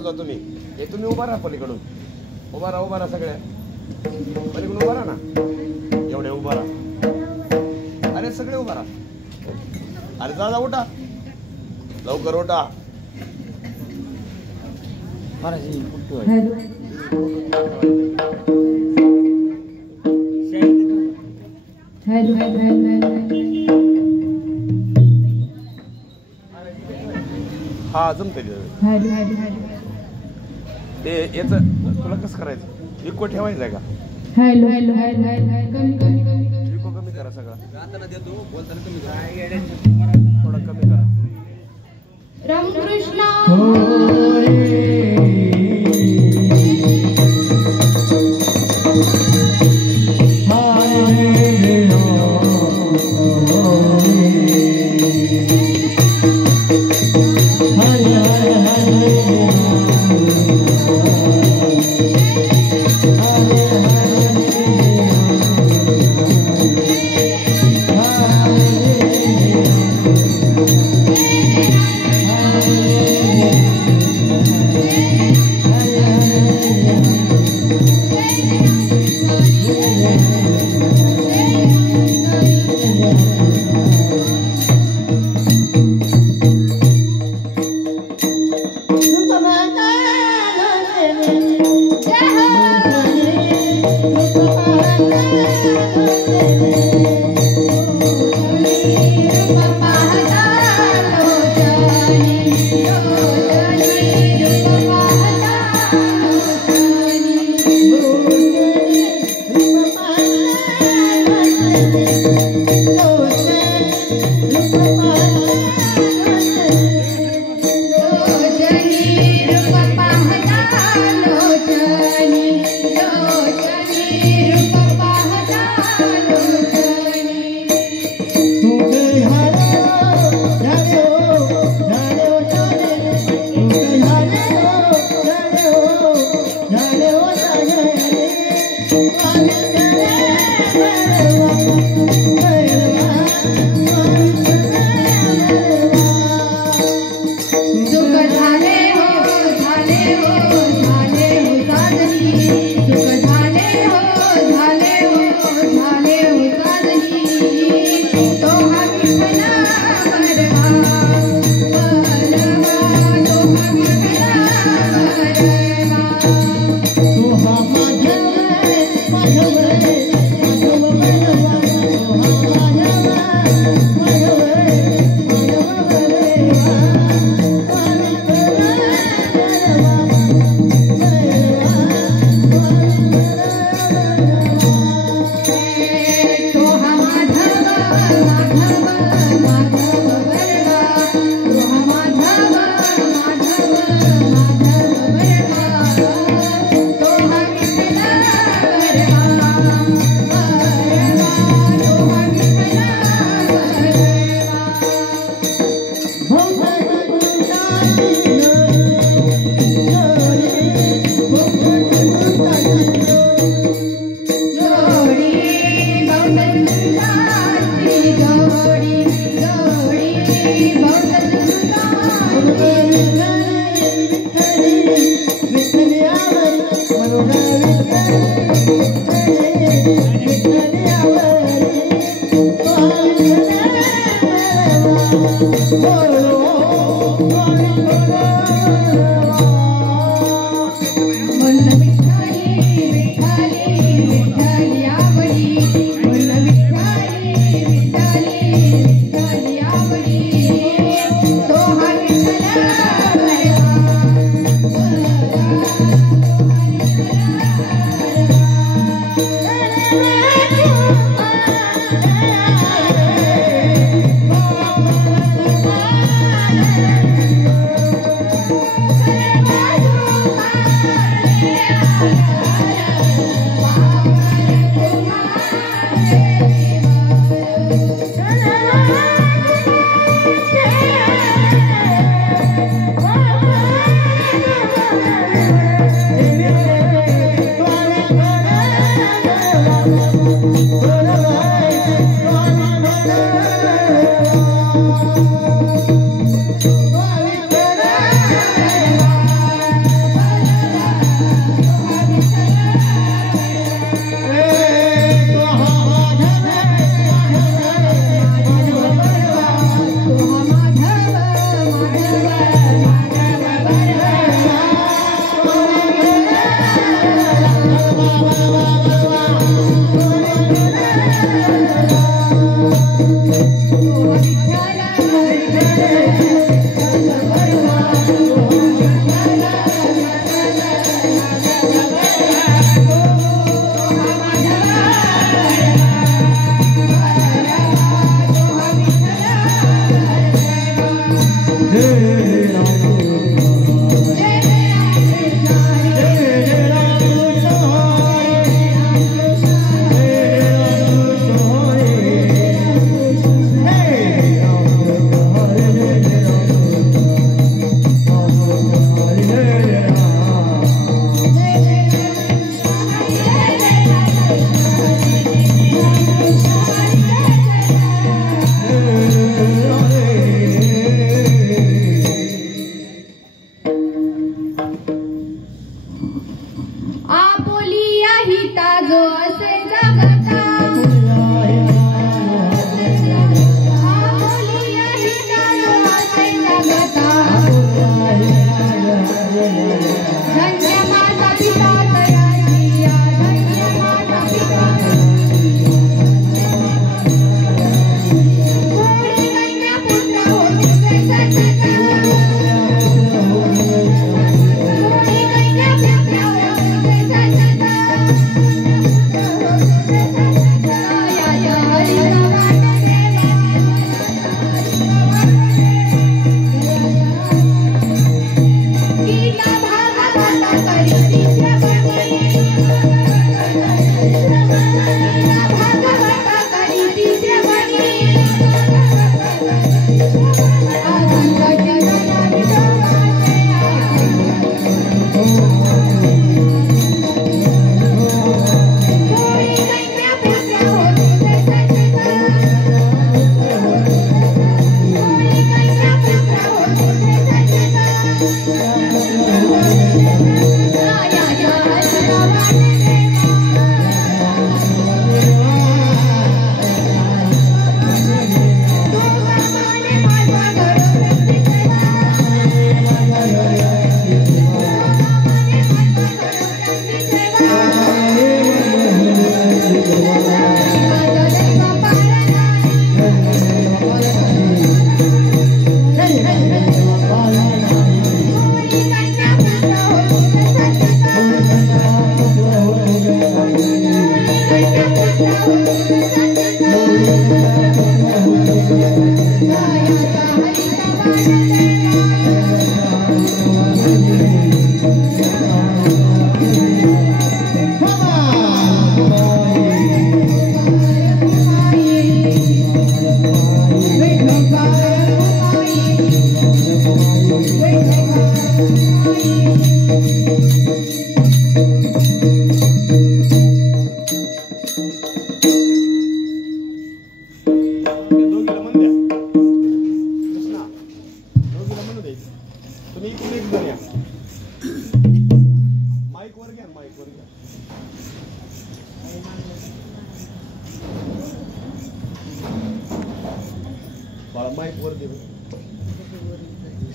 वाजवा तुम्ही. हे तुम्ही उभा राहा पलीकडून. उभा राहा सगळ्या पलीकडून उभा राहा ना. एवढे उभा राहा. अरे सगळे उभा राहा. अरे जा उठा लवकर उठा. हा जमते ते याच तुला कसं करायचं. इको ठेवायचं आहे का. इको कमी करा सगळं. थोडं कमी करा. रामकृष्ण तो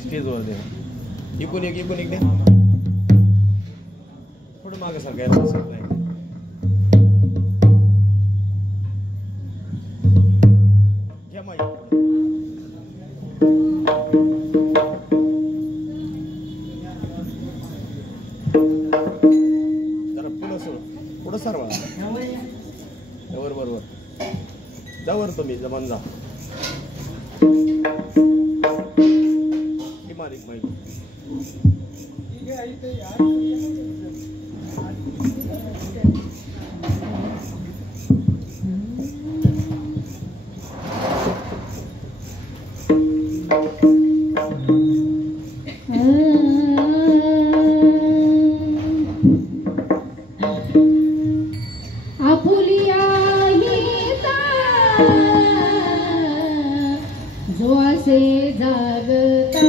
स्टेज वर दे. इकून एक दे. थोडं मागे सारखं नाही. घ्या माईक. जरा पुढं सरवा. बरोबर जावर तुम्ही जमान जा. मालिक माहिती जो असे जागता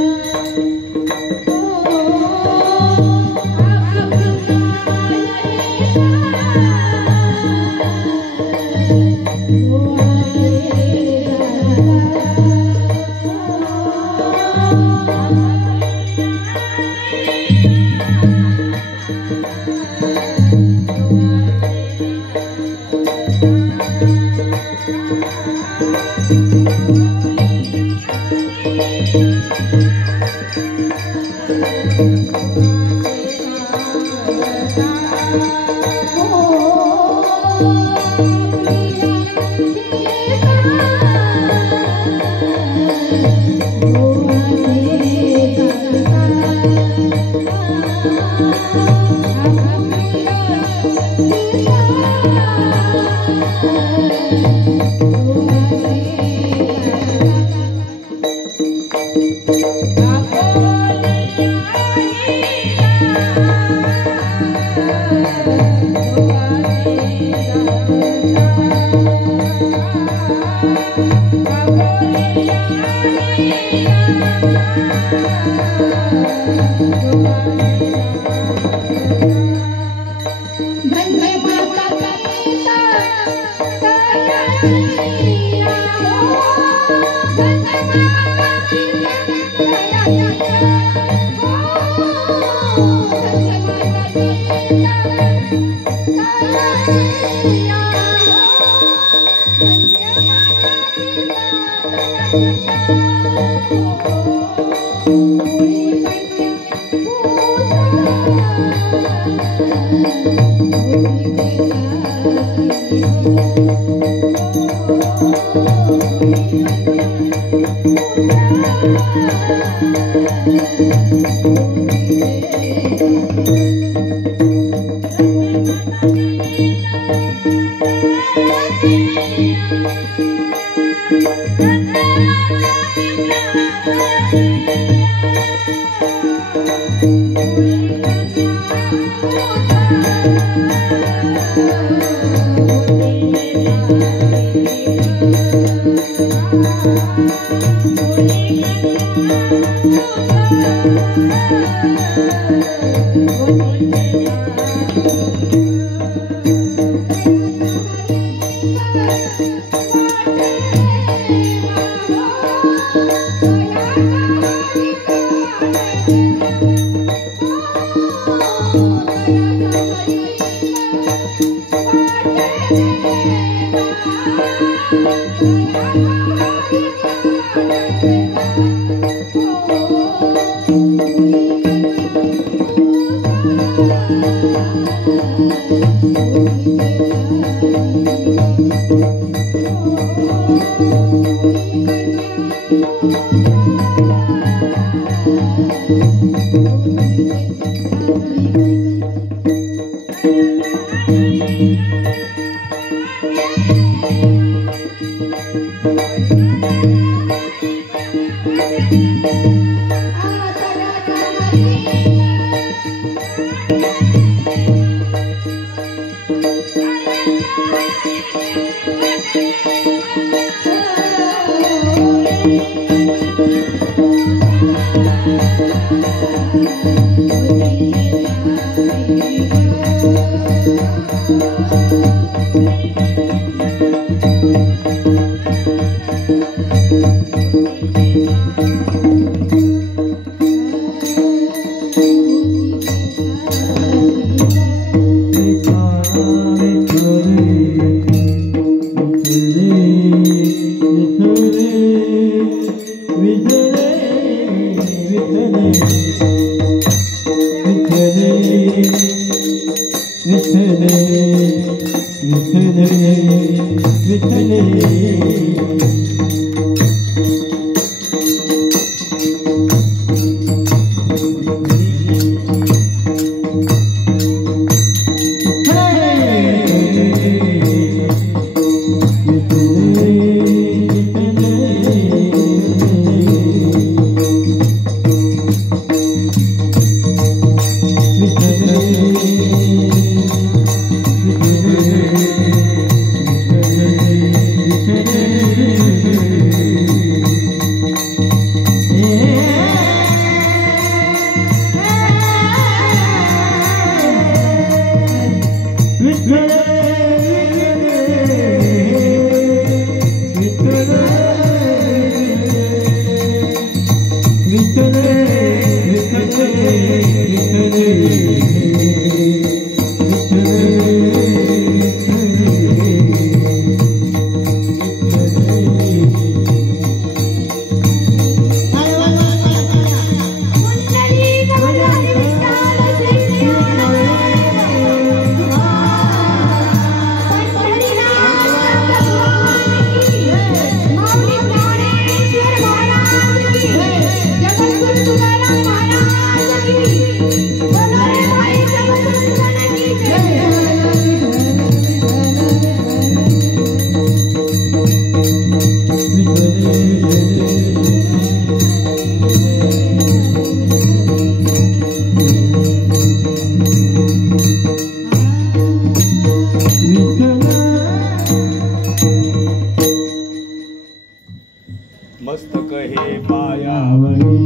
मस्तक हे पायावरी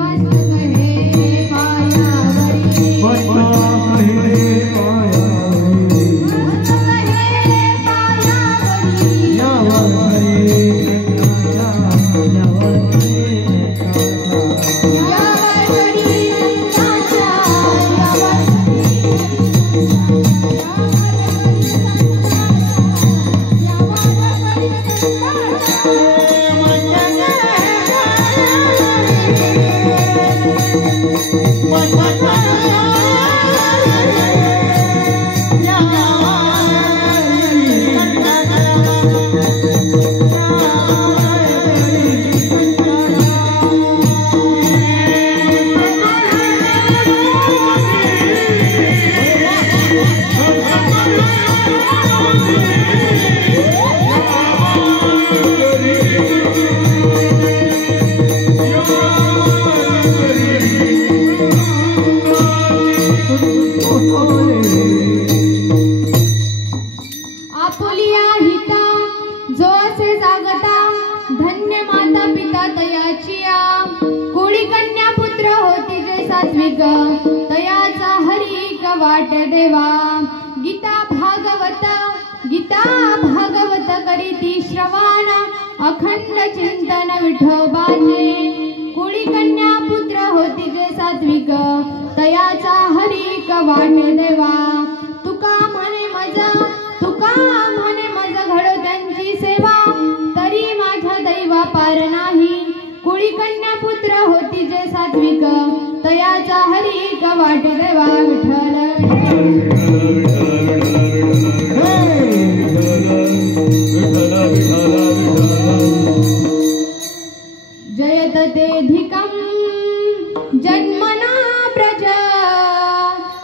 मस्तक हे पायावरी मस्तक हे पायावरी मस्तक हे पायावरी यावरी आपुलिया हिता जो असे जागता धन्य माता पिता तयाचिया कोळी कन्या पुत्र होती जे सात्विक तयाचा हरिक वाट देवा गीता भागवत करीती श्रवण अखंड चिंतन विठोबाचे कोळी कन्या पुत्र होती जे सात्विक तयाचा हरिक वाट देवा तुका म्हणे मज घडो त्यांची सेवा तरी माझ्या दैवा पार नाही कुळी कन्या पुत्र होती जे सात्विक तयाचा हरिक वाट देवा जयत तेधिकं जन्मना व्रज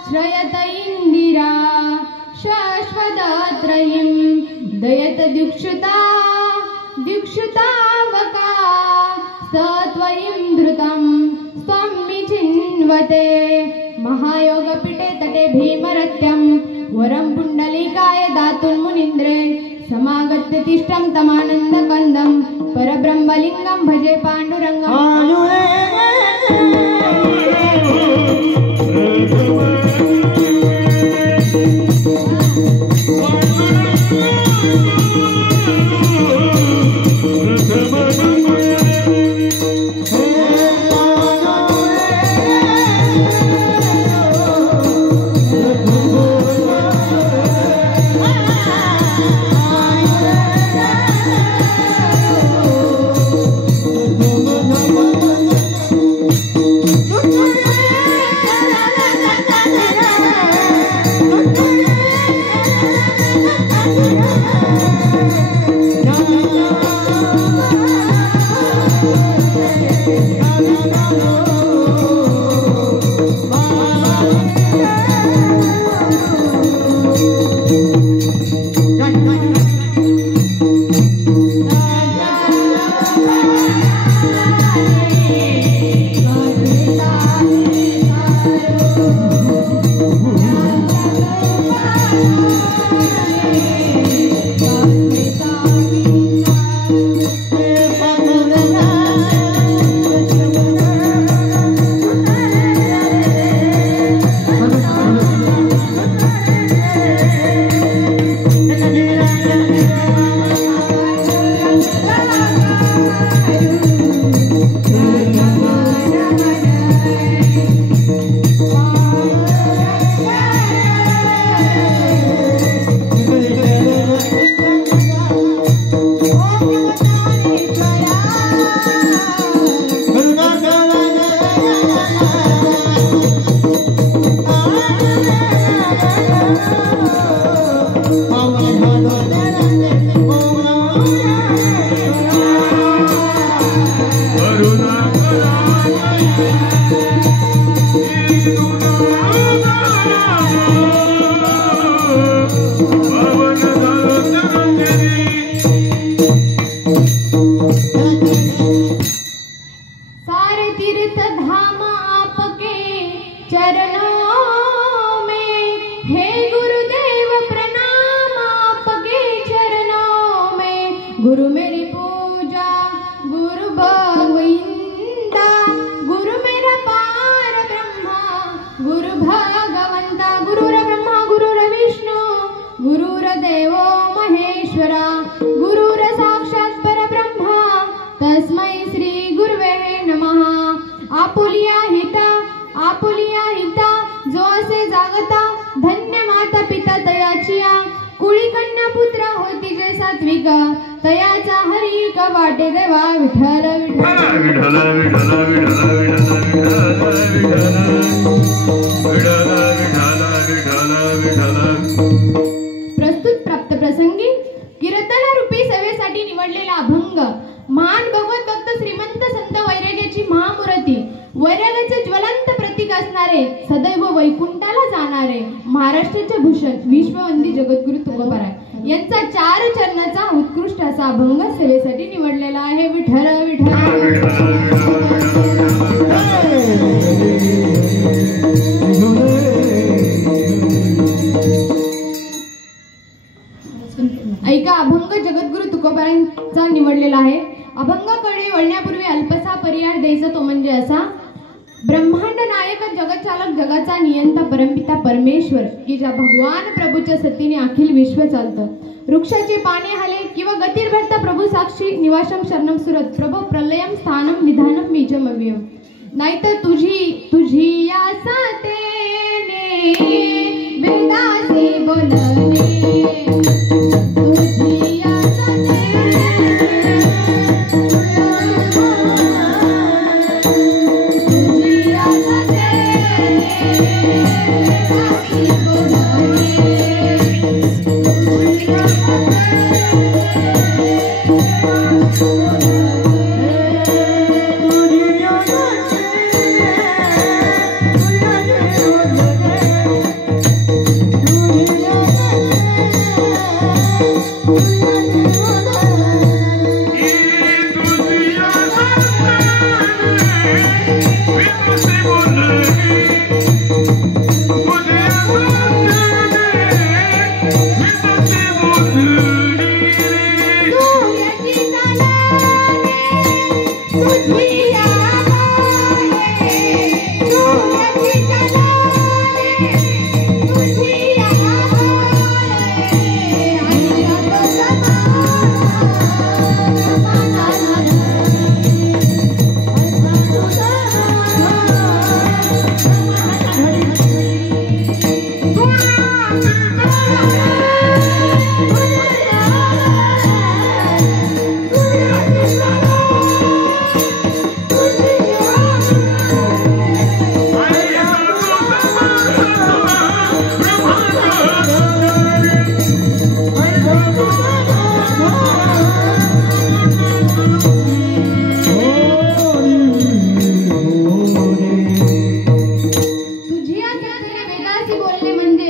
श्रयत इंदिरा शाश्वतत्रयीं दयत दीक्षुतावका सत्वयं धृतं स्वामी चिन्वते महायोगपीठे तटे भीमरत्यं वरं पुण्डलीकाय दातुन्मुनीन्द्रे समागत्य तिष्ठं तमानन्दकन्दं परब्रह्मलिङ्गं भजे पाण्डुरङ्गम् चरणों में, हे गुरुदेव प्रणाम आपके चरणों में। गुरु मेरी पूजा गुरु गोविंदा, गुरु मेरा पार ब्रह्मा गुरु भगवंता। गुरुर ब्रह्मा गुरुर विष्णु गुरुर्देवो महेश्वरा, गुरुर साक्षात परब्रह्मा तस्मै श्री गुरवे नमः। आपुलिया हिता जो असे जागता, धन्य माता पिता तयाचिया। कुळी कन्या पुत्र होती जे सात्विक, तयाचा हरी का वाटे देवा विठ्ठल विठ्ठल विठ्ठल विठ्ठल विठ्ठल विठ्ठल विठ्ठल। प्रस्तुत प्राप्त प्रसंगी कीर्तन रूपी सेवेसाठी निवडलेला अभंग महान भगवत भक्त श्रीमंत संत वैराग्याची महामूर्ती, वैराग्याचे ज्वलंत प्रतीक असणारे, सदैव वैकुंठाला जाणारे, महाराष्ट्राचे भूषण विश्ववंदी जगद्गुरु तुकोबाराय यांचा 4 चरणाचा उत्कृष्ट असा अभंग सेवेसाठी निवडलेला आहे। विठ्ठल ऐका, अभंग जगद्गुरु तुकोबारायांचा निवडलेला आहे। अभंगाकडे वळण्यापूर्वी अल्पसा परिहार द्यायचा, तो म्हणजे असा: ब्रह्मांड नायक जगचालक जगाचा नियंता परमपिता परमेश्वर, की ज्या भगवान प्रभूच्या सत्तेने अखिल विश्व चालतं। वृक्षाचे पाने हाले किंवा गतीर भरता प्रभू साक्षी, निवासम शरणम सुरत, प्रभो प्रलयम स्थानम निधानम निजमव्यम। नाहीतर तुझी या साथेने वेदासी बोलणे, तुझी या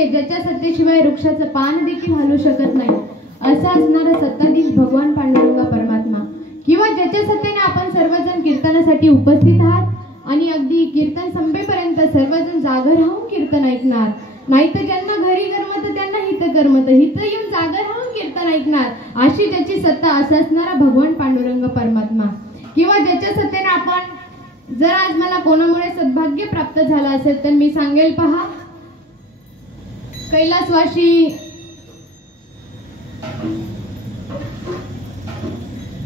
ज्याच्या सत्तेशिवाय वृक्षाचं पान देखील हलू शकत नाही असा असणारा सत्ताधीश भगवान पांडुरंग परमात्मा, किंवा ज्याच्या सत्तेने आपण सर्वजण कीर्तनासाठी उपस्थित आहात आणि अगदी कीर्तन संपेपर्यंत सर्वजण जागर राहून कीर्तन ऐकणार, नाहीतर ज्यांना घरी करमत त्यांना हित करमत, हित येऊन जागर राहून कीर्तन ऐकणार, अशी ज्याची सत्ता असा असणारा भगवान पांडुरंग परमात्मा, किंवा ज्याच्या सत्तेने आपण जर आज मला कोणामुळे सद्भाग्य प्राप्त झालं असेल तर मी सांगेल, पहा,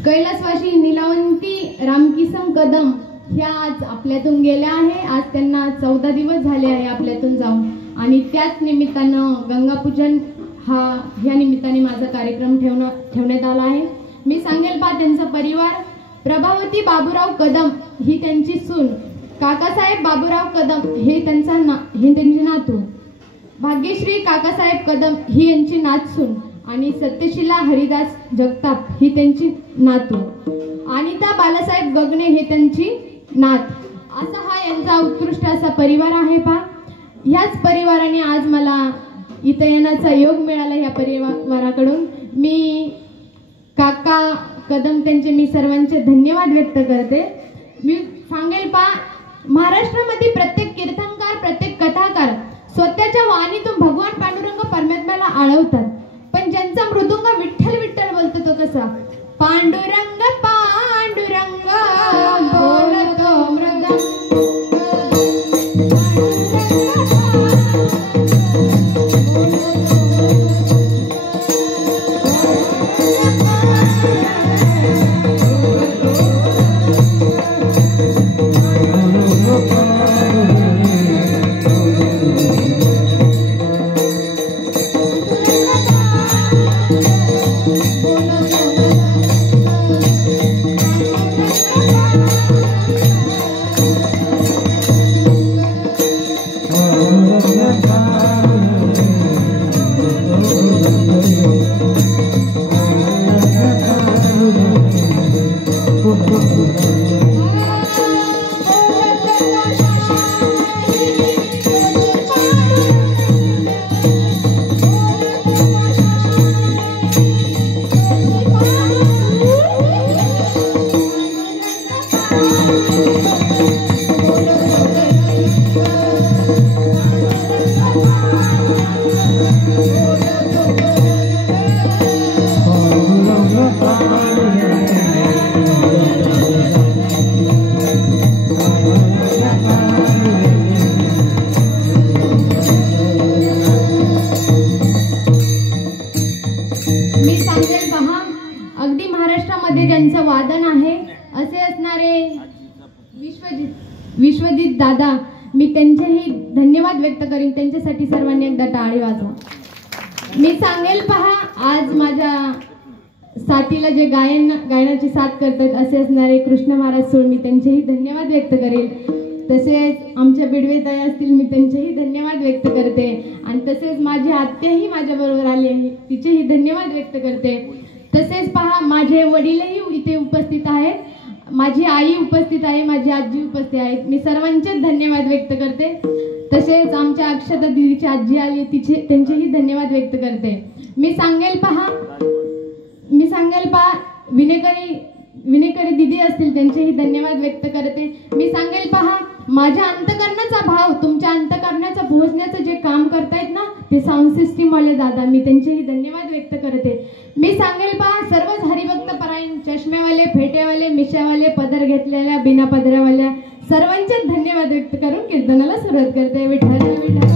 कैलासवासी नीलावंती रामकिसन कदम ह्या आज आपल्यातून गेल्या आहे। आज त्यांना 14 दिवस झाले आहे आपल्यातून जाऊन, आणि त्याच निमित्तानं गंगापूजन ह्या निमित्ताने माझा कार्यक्रम ठेवण्यात आला आहे। मी सांगेल, पहा, त्यांचा परिवार: प्रभावती बाबूराव कदम ही त्यांची सून, काकासाहेब बाबूराव कदम हे त्यांचे नातू, भाग्यश्री काकासाहेब कदम ही यांची नातसून, आणि सत्यशिला हरिदास जगताप ही त्यांची नातू, अनिता बालासाहेब गगने हे त्यांची नात, असा हा यांचा उत्कृष्ट असा परिवार आहे। पहा, ह्याच परिवाराने आज मला इथं येण्याचा योग मिळाला। ह्या परिवाराकडून मी काका कदम त्यांचे मी सर्वांचे धन्यवाद व्यक्त करते। मी सांगेल, पहा, महाराष्ट्रामध्ये प्रत्येक तीर्थंकर, प्रत्येक दादा, मी त्यांचेही धन्यवाद व्यक्त करीन. त्यांच्यासाठी सर्वांनी एकदा टाळी वाजवा. मी सांगेल पहा, आज माझ्या साथीला जे गायनाची साथ करतात असे असणारे कृष्ण महाराज सोळ, मी त्यांचेही धन्यवाद व्यक्त करेल. तसेच आमच्या बिडवेताई असतील, मी त्यांचेही धन्यवाद व्यक्त करते. आणि तसेच माझी आत्याही माझ्याबरोबर आली आहे, तिचेही धन्यवाद व्यक्त करते. तसेच पहा, माझे वडीलही इथे उपस्थित आहेत, माझी आई उपस्थित आहे, माझी आजी उपस्थित आहेत. मी सर्वांचेच धन्यवाद व्यक्त करते. तसेच आमच्या अक्षता दिदीची आजी आली, त्यांचेही धन्यवाद व्यक्त करते. मी सांगेल पहा, विनेकरी दिदी असतील, त्यांचेही धन्यवाद व्यक्त करते. मी सांगेल पहा, माझ्या अंतकरणाचा भाव तुमच्या अंतकरणाचा पोहोचण्याचं जे काम करतायत ना, ते साऊंड सिस्टीम वाले दादा, मी त्यांचेही धन्यवाद व्यक्त करते. मी सांगेल पहा, सर्वच हरिभक्त परायण, चष्मेवाले, फेट्यावाले, मिशावाले, पदर घेतलेल्या, बिना पदरावाल्या, सर्वांचे धन्यवाद व्यक्त करून कीर्तनाला सुरुवात करते. विठ्ठल विठ्ठल.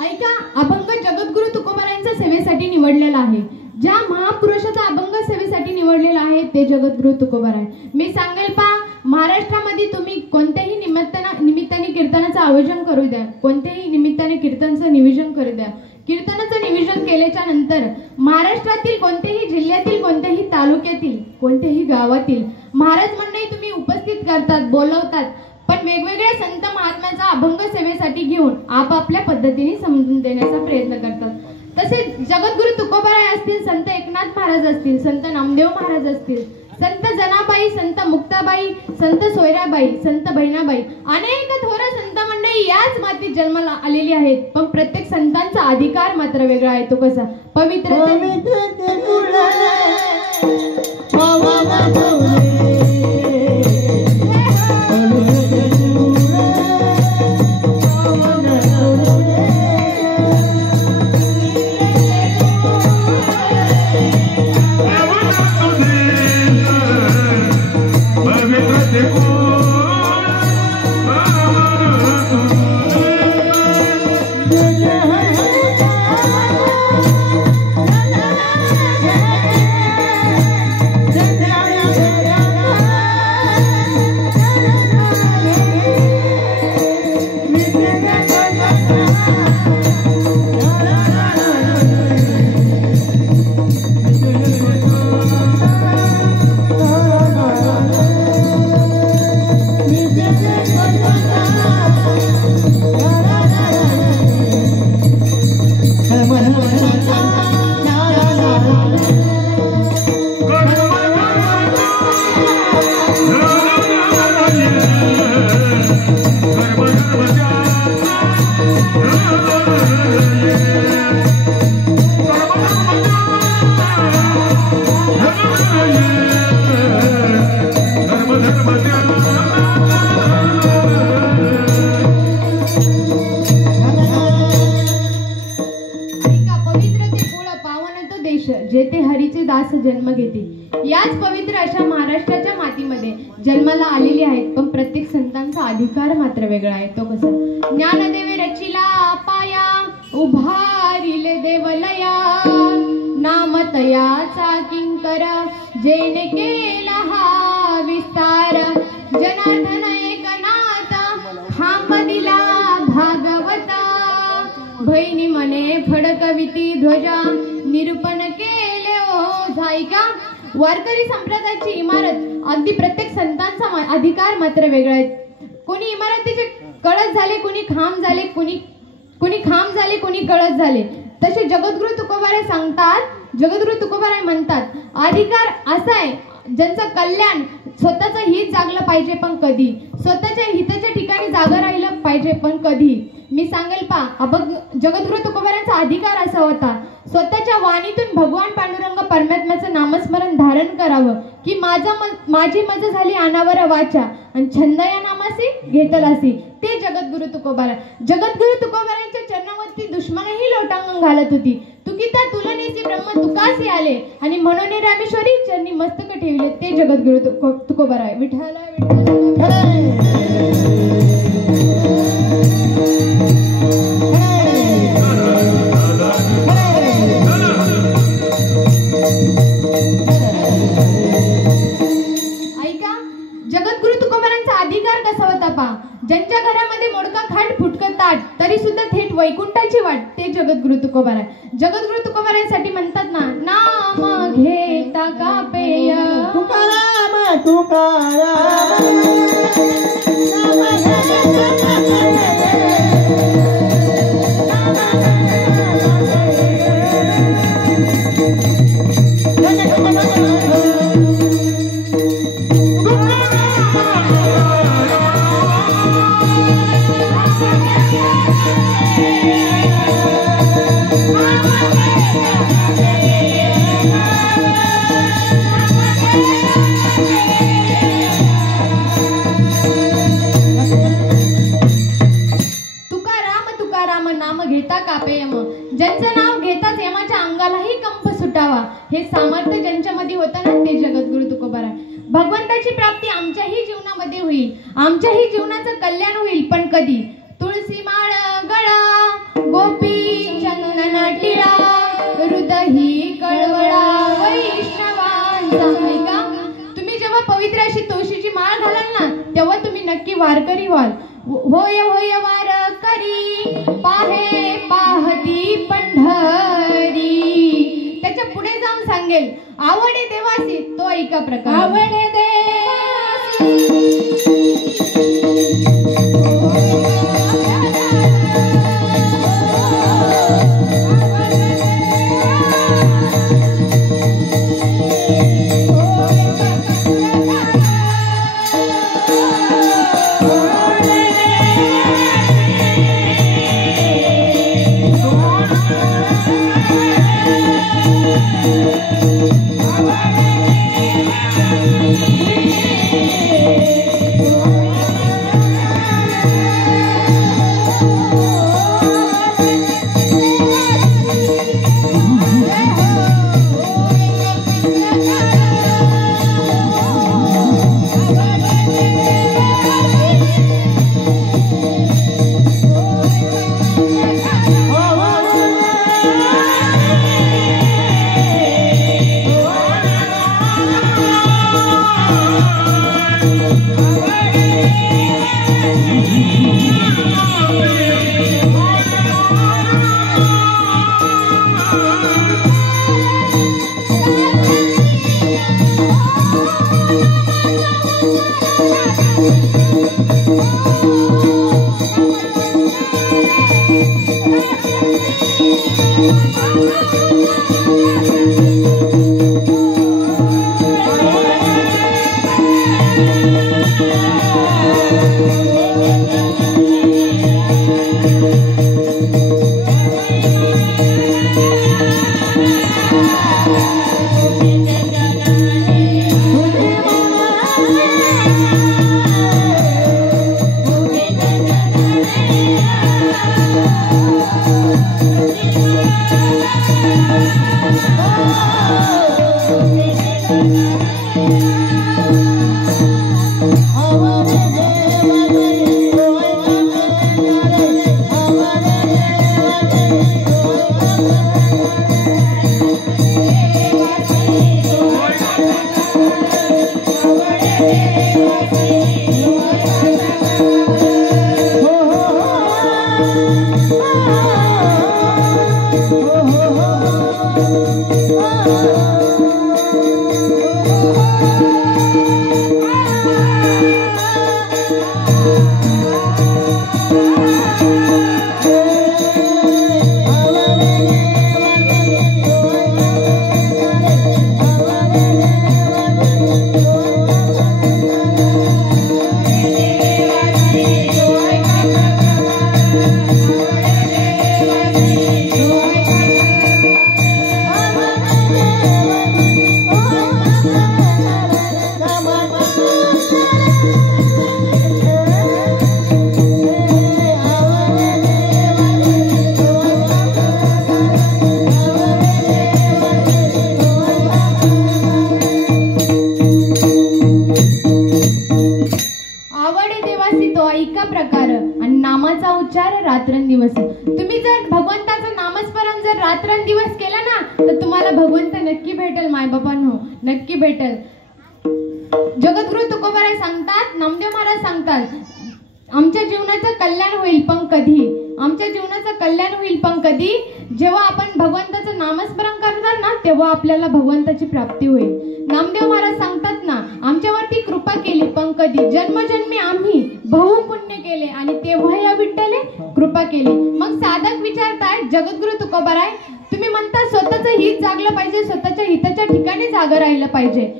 ऐका, अभंग जगद्गुरु तुकोबारायांच्या सेवेसाठी निवडलेला आहे. ज्या महापुरुषाचा अभंग सेवेसाठी निवडलेला आहे ते जगद्गुरु तुकोबाराय. मी सांगेल पहा, महाराष्ट्रामध्ये तुम्ही कोणत्याही निमित्ताने कीर्तनाचं आयोजन करू द्या, कोणत्याही निमित्ताने कीर्तनाचं नियोजन करू द्या. कीर्तनाचं नियोजन केल्याच्या नंतर महाराष्ट्रातील कोणत्याही जिल्ह्यातील, कोणत्याही तालुक्यातील, कोणत्याही गावातील महाराज मंडळी तुम्ही उपस्थित करतात, बोलवतात, पण वेगवेगळ्या संत महात्म्याचा अभंग सेवेसाठी घेऊन आपापल्या पद्धतीने समजून देण्याचा प्रयत्न करतात. तसेच जगद्गुरु तुकोबाराय असतील, संत एकनाथ महाराज असतील, संत नामदेव महाराज असतील, संत जनाबाई, संत मुक्ताबाई, संत सोयराबाई, संत बहिणाबाई, अनेक थोर संत मंडळी याच मातीत जन्माला आलेली आहेत. पण प्रत्येक संतांचा अधिकार मात्र वेगळा आहे. तो कसा? पवित्र जेथे हरीचे दास जन्म घेते. याच पवित्र अशा महाराष्ट्राच्या मातीमध्ये जन्माला आलेली आहेत. पण प्रत्येक संतांचा अधिकार मात्र वेगळा आहे. तो कसा? ज्ञानदेवे रचिला पाया, उभारिले देवलया, नामतयाचा किंकर, जेने केला हा विस्तार, जनार्दन एकनाथ, खांब दिला भागवता, बहिणी मने फडकविती ध्वजा, निरूपण केले ओ झायका. वारकरी संप्रदायाची इमारत अगदी प्रत्येक संतांचा अधिकार मात्र वेगळा आहे. कोणी इमारतीचे कळस झाले, कोणी खांब झाले, कोणी खांब झाले, कोणी कळस झाले. तसे जगद्गुरु तुकोबाराय सांगतात, जगद्गुरु तुकोबाराय म्हणतात, अधिकार असा आहे ज्यांचं कल्याण, स्वतःचं हित जागलं पाहिजे पण कधी, स्वतःच्या हिताच्या ठिकाणी जागा राहिलं पाहिजे पण कधी. मी सांगेल पहा, जगद्गुरु तुकोबारायांचा अधिकार असा होता, स्वतःच्या वाणीतून भगवान पांडुरंग परमात्म्याचं नामस्मरण धारण करावं, की माझी मज झाली अनावर वाचा, आणि छंद या नामासी घेतलासी. ते जगद्गुरु तुकोबाराय. जगद्गुरु तुकोबारायांच्या चरणावरती दुश्मनही लोटांगण घालत होती. तुकिता तुलनेसी ब्रह्म तुकासी आले, आणि म्हणून रामेश्वरी चरणी मस्तक ठेवले. ते जगद्गुरु तुकोबाराय. विठ्ठला विठ्ठला. La तुकोबाराय. जगद्गुरु तुकोबारायसाठी म्हणतात ना, नाम घेता का पेय. तुकाराम तुकाराम ज्यांचं नाव घेताच यमाच्या अंगालाही कंप सुटावा हे सामर्थ्य ज्यांच्यामध्ये होतं ना, ते जगद्गुरु तुकोबाराय. भगवंताची प्राप्ती आमच्याही जीवनामध्ये होईल, आमच्याही जीवनाचं कल्याण होईल. पण कधी? तुळसी माळ गळा, गोपी चंदन टिळा, हृदयी कळवळा वैष्णवांचा. ऐका, तुम्ही जेव्हा पवित्र अशी तुळशीची माळ घालाल ना, तेव्हा तुम्ही नक्की वारकरी व्हाल. होय होय वारकरी पाहे पाहती पंढरी. त्याच्या पुढे जाऊन सांगेल, आवडे देवासी. तो ऐका प्रकार, आवडे रात्रंदिवस. तुम्ही जर भगवंताचं नामस्मरण जर रात्रंदिवस केलं ना, तर तुम्हाला भगवंत नक्की भेटेल. मायबापांनो, नक्की भेटेल. जगद्गुरु तुकोबाराय सांगतात, नामदेव महाराज सांगतात, आमच्या जीवनाचं कल्याण होईल पण कधी? आमच्या जीवनाचं कल्याण होईल पण कधी? जेव्हा आपण भगवंताचं नामस्मरण करणार ना, तेव्हा आपल्याला भगवंताची प्राप्ती होईल. नामदेव महाराज सांगतात ना, आमच्यावरती कृपा केली पण कधी? जन्मजन्मी आम्ही बहुपुण्य केले आणि तेव्हा या विठ्ठले कृपा केली. मग साधक विचारताय, जगद्गुरु तुकोबाराय, तुम्ही म्हणता स्वतःचं हित जागलं पाहिजे, स्वतःच्या हिताच्या ठिकाणी जागं राहिलं पाहिजे,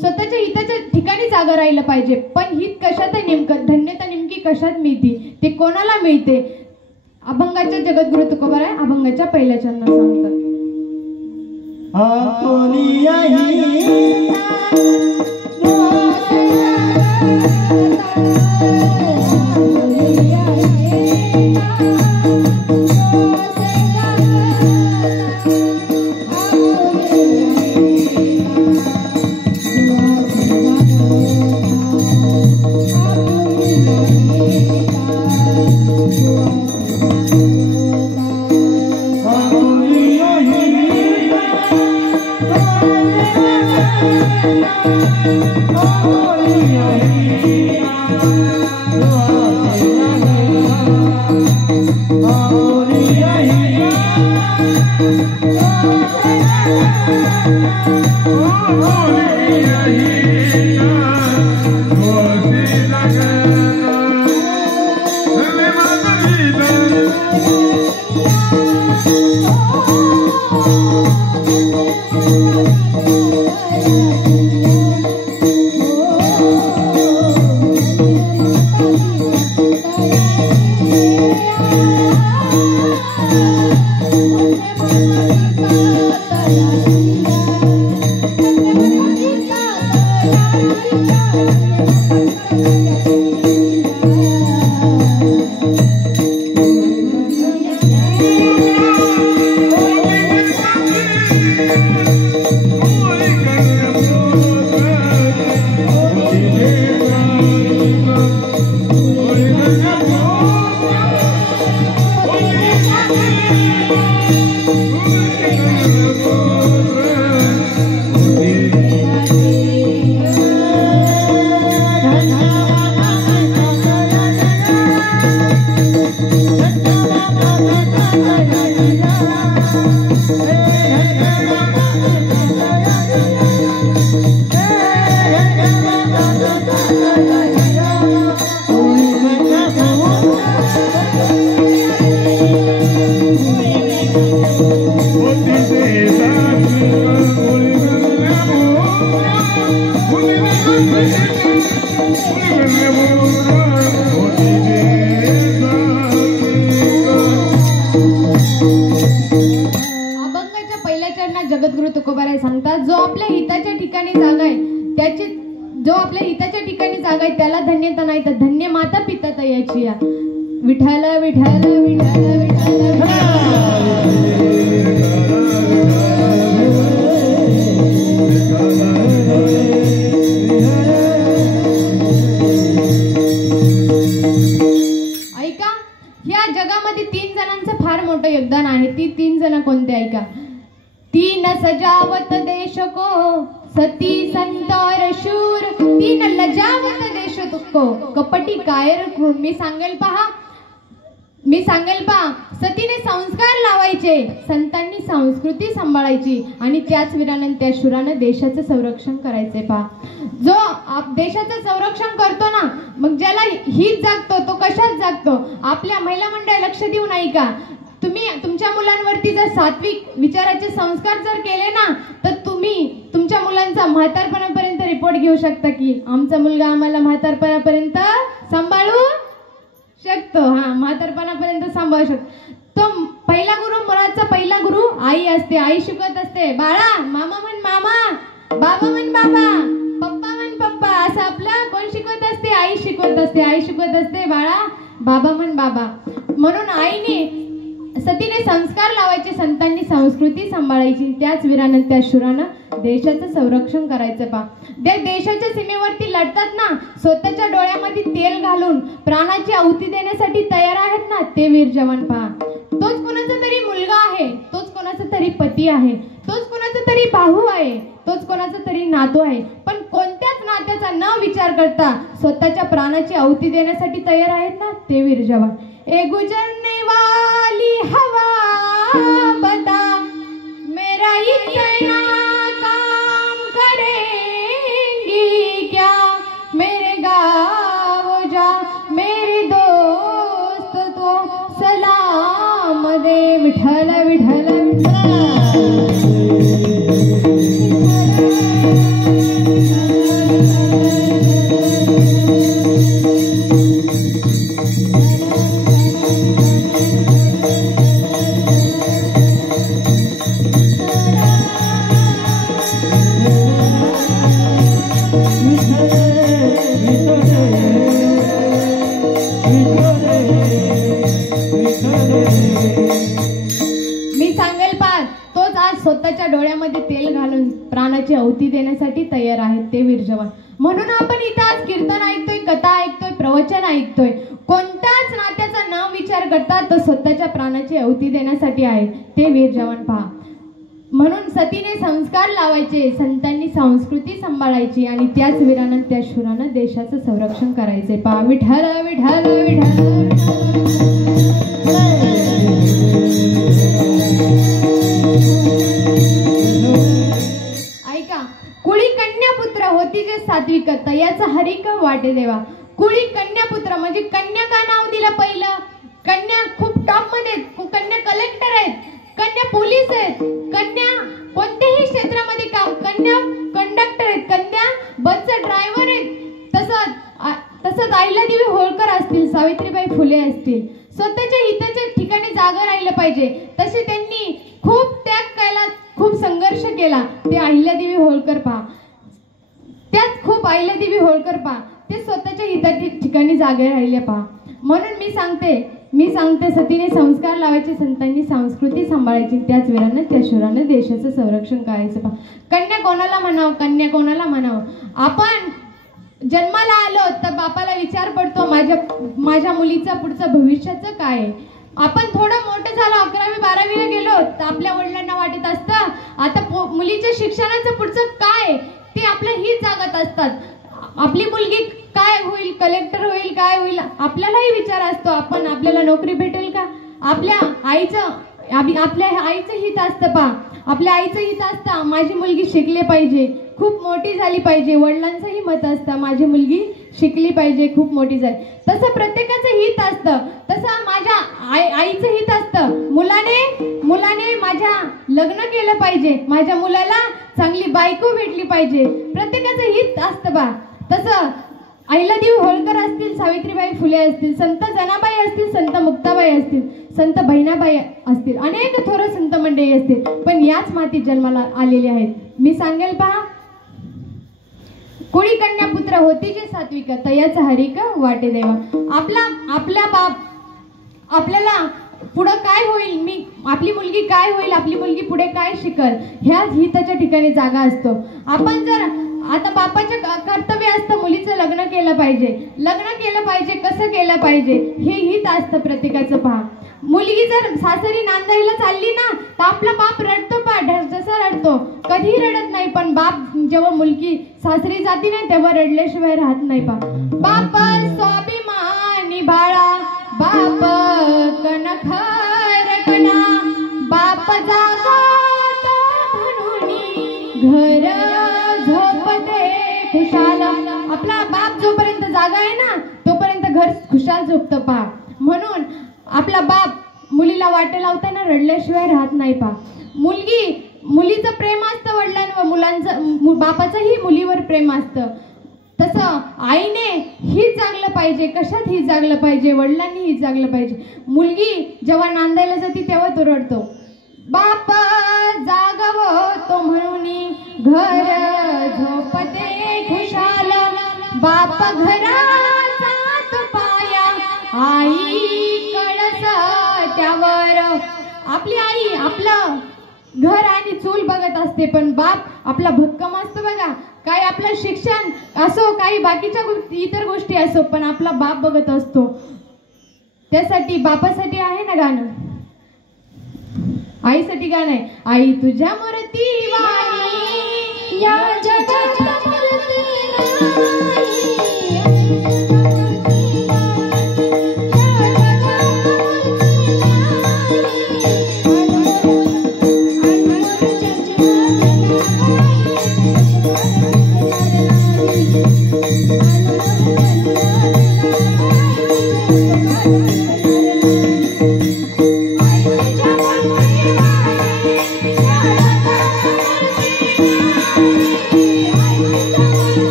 स्वतःच्या हिताच्या ठिकाणी जागं राहिलं पाहिजे. पण हित कशात आहे नेमकं? धन्यता नेमकी कशात मिळते? ते कोणाला मिळते? अभंगाच्या जगद्गुरु तुकोबाराय अभंगाच्या पहिल्या चरणात सांगतात. जगद्गुरु तुकोबाराय सांगतात, जो आपल्या हिताच्या ठिकाणी जागा आहे त्याची, जो आपल्या हिताच्या ठिकाणी जागा आहे त्याला धन्यता नाही तर धन्य माता पिता तयाची या. विठ्ठल विठ्ठल विठ्ठल विठ्ठल ऐका, या जगामध्ये 3 जणांचं फार मोठं योगदान आहे. ती 3 जण कोणते ऐका. तीन सजावत देश को सती संतार शूर, तीन लजावत देश को कपटी कायर क्रूर. मी सांगेल पहा, सतीने संस्कार लावायचे, संतांनी संस्कृती सांभाळायची आणि त्याच वीरानं त्या शूरानं देशाचं संरक्षण करायचे. पहा, जो देशाचं संरक्षण करतो ना, मग ज्याला हित जागतो तो कशात जागतो? आपल्या महिला मंडळ लक्ष देऊ नाही का? तुम्ही तुमच्या मुलांवरती जर सात्विक विचाराचे संस्कार जर केले ना, तर तुम्ही तुमच्या मुलांचा म्हातारपणापर्यंत रिपोर्ट घेऊ शकता की आमचा मुलगा आम्हाला म्हातारपणापर्यंत सांभाळू शकतो. म्हातारपणापर्यंत सांभाळू शकतो. तो पहिला गुरु, मुलाचा पहिला गुरु आई असते. आई शिकवत असते, बाळा मामा म्हण मामा, बाबा म्हण बाबा, पप्पा म्हण पप्पा. असं आपलं कोण शिकवत असते? आई शिकवत असते. आई शिकवत असते, बाळा बाबा म्हण बाबा. म्हणून आईने, सतीने संस्कार लावायचे, संतांनी संस्कृती सांभाळायची, त्याच वीरानं त्या शूरानं देशाचं संरक्षण करायचं. पहा, ते देशाच्या सीमेवरती लढतात ना, स्वतःच्या डोळ्यामध्ये तेल घालून प्राणाची आहुती देण्यासाठी तयार आहेत ना, ते वीर जवान. पहा, तोच कोणाचा तरी मुलगा आहे, तोच कोणाचा तरी पती आहे, तोच कोणाचा तरी भाऊ आहे, तोच कोणाचा तरी नातू आहे, पण कोणत्याच नात्यात स्वार्थाचा न विचार करता स्वतःच्या प्राणाची आहुती देण्यासाठी तयार आहेत ना, ते वीर जवान. ए गुजरने वाली हवा बता मेरा इतना काम करेंगी क्या, मेरे गाँव जा मेरे दोस्त तो सलाम दे. विठ्ठल विठ्ठल मी सांगेल पार तोच आज स्वतःच्या डोळ्यामध्ये तेल घालून प्राणाची आहुती देण्यासाठी तयार आहेत, ते वीर जवान. म्हणून आपण इथं आज कीर्तन ऐकतोय, कथा ऐकतोय, प्रवचन ऐकतोय. कोणत्याच नात्याचा न विचार करता तो स्वतःच्या प्राणाची आहुती देण्यासाठी आहेत, ते वीर जवान पहा. म्हणून सतीने संस्कार लावायचे, संतांनी संस्कृती सांभाळायची आणि त्याच वीरानं त्या शूरानं देशाचं संरक्षण करायचे पहा. विठ्ठल विठ्ठल विठ्ठल. ऐका, कुळी कन्यापुत्र होती जे सात्विक तयाचा हरिक वाटे देवा. कुळी कन्यापुत्र म्हणजे कन्या का नाव दिलं पहिलं? कन्या खूप टॉप मध्ये, कन्या कलेक्टर आहेत, कन्या पोलीस आहेत, कन्या कोणत्याही क्षेत्रामध्ये काम, कन्या कंडक्टर आहेत, कन्या बसचा ड्रायव्हर आहेत. तसंच अहिल्यादेवी होळकर असतील, सावित्रीबाई फुले असतील. स्वतःच्या हिताच्या ठिकाणी जागा राहिलं पाहिजे, तसे त्यांनी खूप त्याग केला, खूप संघर्ष केला. ते अहिल्यादेवी होळकर पहा, त्यात खूप अहिल्यादेवी होळकर पहा, ते स्वतःच्या हिताच्या ठिकाणी जागे राहिले पहा. म्हणून मी सांगते सतीने संस्कार लावायचे, संतांनी संस्कृती सांभाळायची, त्याच वीरानं त्या शूरानं देशाचं संरक्षण करायचं पहा. कन्या कोणाला म्हणावं, कन्या कोणाला म्हणावं? आपण जन्माला आलो तर बापाला विचार पडतो माझ्या मुलीचं पुढचं भविष्याचं काय आहे. आपण थोडं मोठं झालो, 11वी 12वीला गेलो तर आपल्या वडिलांना वाटत असतं आता मुलीच्या शिक्षणाचं पुढचं काय ते आपलं हित जागत असतात. आपली मुलगी काय होईल, कलेक्टर होईल, काय होईल, आपल्यालाही विचार असतो आपल्याला नोकरी भेटेल का. आपल्या आईचं हित असतं पहा. आपल्या आईचं हित असतं माझी मुलगी शिकली पाहिजे, खूप मोठी झाली पाहिजे. वडिलांचंही मत असतं माझी मुलगी शिकली पाहिजे, खूप मोठी झाली. तसं प्रत्येकाचं हित असतं. तसं माझ्या आईचं हित असतं मुलाने माझ्या लग्न केलं पाहिजे, माझ्या मुलाला चांगली बायको भेटली पाहिजे. प्रत्येकाचं हित असतं बा. तसं अहिल्यादेवी होळकर असतील, सावित्रीबाई फुले असतील, संत जनाबाई असतील, संत मुक्ताबाई असतील, संत बहिणाबाई असतील, अनेक थोर संत मंडळी असतील, पण याच मातीत जन्माला आलेले आहेत. मी सांगेल पहा, कुळी कन्यापुत्र होती जे सात्विक तयाचा हरिक वाटे देवा. आपला बाप आपल्याला पुढं काय होईल, आपली मुलगी काय होईल, आपली मुलगी पुढे काय शिकल, ह्याच हिताच्या ठिकाणी जागा असतो. आपण जर आता बापाचं कर्तव्य असतं मुलीचं लग्न केलं पाहिजे, कसं केलं पाहिजे हे हित असतं प्रत्येकाचं पहा. मुलगी जर सासरी नांदायला चालली ना तर आपला बाप रडतो पहा, जसं रडतो, कधी रडत नाही. पण बाप जेव्हा मुलगी सासरी जाती ना तेव्हा रडल्याशिवाय राहत नाही पहा. बाप स्वाभिमानी बाळा, बाप कणखर कणा, बाप जागा म्हणून घर झोपते खुशाल. आपला बाप जोपर्यंत जागा आहे ना तोपर्यंत घर खुशाल झोपतं पहा. म्हणून आपला बाप मुलीला वाटे लावताना रडल्याशिवाय राहत नाही पहा. मुलीचं प्रेम असतं वडिलांवर, बापाचंही मुलीवर प्रेम असतं. तसं आईने ही जागलं पाहिजे, कशात ही जागलं पाहिजे, वडिलांनी ही जागलं पाहिजे. मुलगी जेव्हा नांदायला जाते तेव्हा तो रडतो, बाप जागवो तो म्हणून घर झोपते खुशाल, बाप घराचा पाया, आई कळस त्यावर. आपली आई आपलं घर आणि चूल बघत असते, पण बाप आपला भक्कम असतो बघा. काही आपलं शिक्षण असो, काही बाकीच्या इतर गोष्टी असो, पण आपला बाप बघत असतो. त्यासाठी बापासाठी आहे ना गाणं, आईसाठी गाणं आहे, आई तुझ्या मूर्ती वाणी या जगात मूर्ती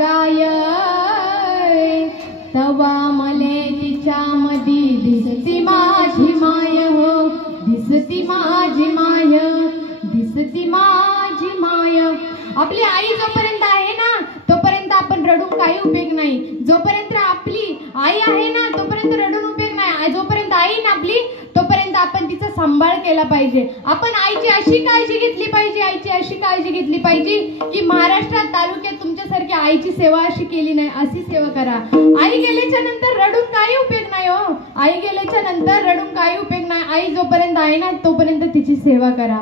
गाय तवा मले तिच्या मधी दिसती माझी माय हो, दिसती माझी माय, दिसती माझी माय. आपली आई जोपर्यंत आहे ना तोपर्यंत आपण रडून काही उपयोग नाही. जोपर्यंत आपली आई आहे ना तोपर्यंत रडून उपयोग नाही. जोपर्यंत आई ना आपली तोपर्यंत आपण तिचा सांभाळ केला पाहिजे. आपण आईची अशी काळजी घेतली पाहिजे, आईची अशी काळजी घेतली पाहिजे की महाराष्ट्रात तालुक्यात तुमच्यासारखी आईची सेवा अशी केली नाही. अशी सेवा करा. आई गेल्याच्या नंतर रडून काही उपयोग नाही हो. आई गेल्याच्या नंतर रडून काही उपयोग नाही. आई जोपर्यंत आहे ना तोपर्यंत तिची सेवा करा.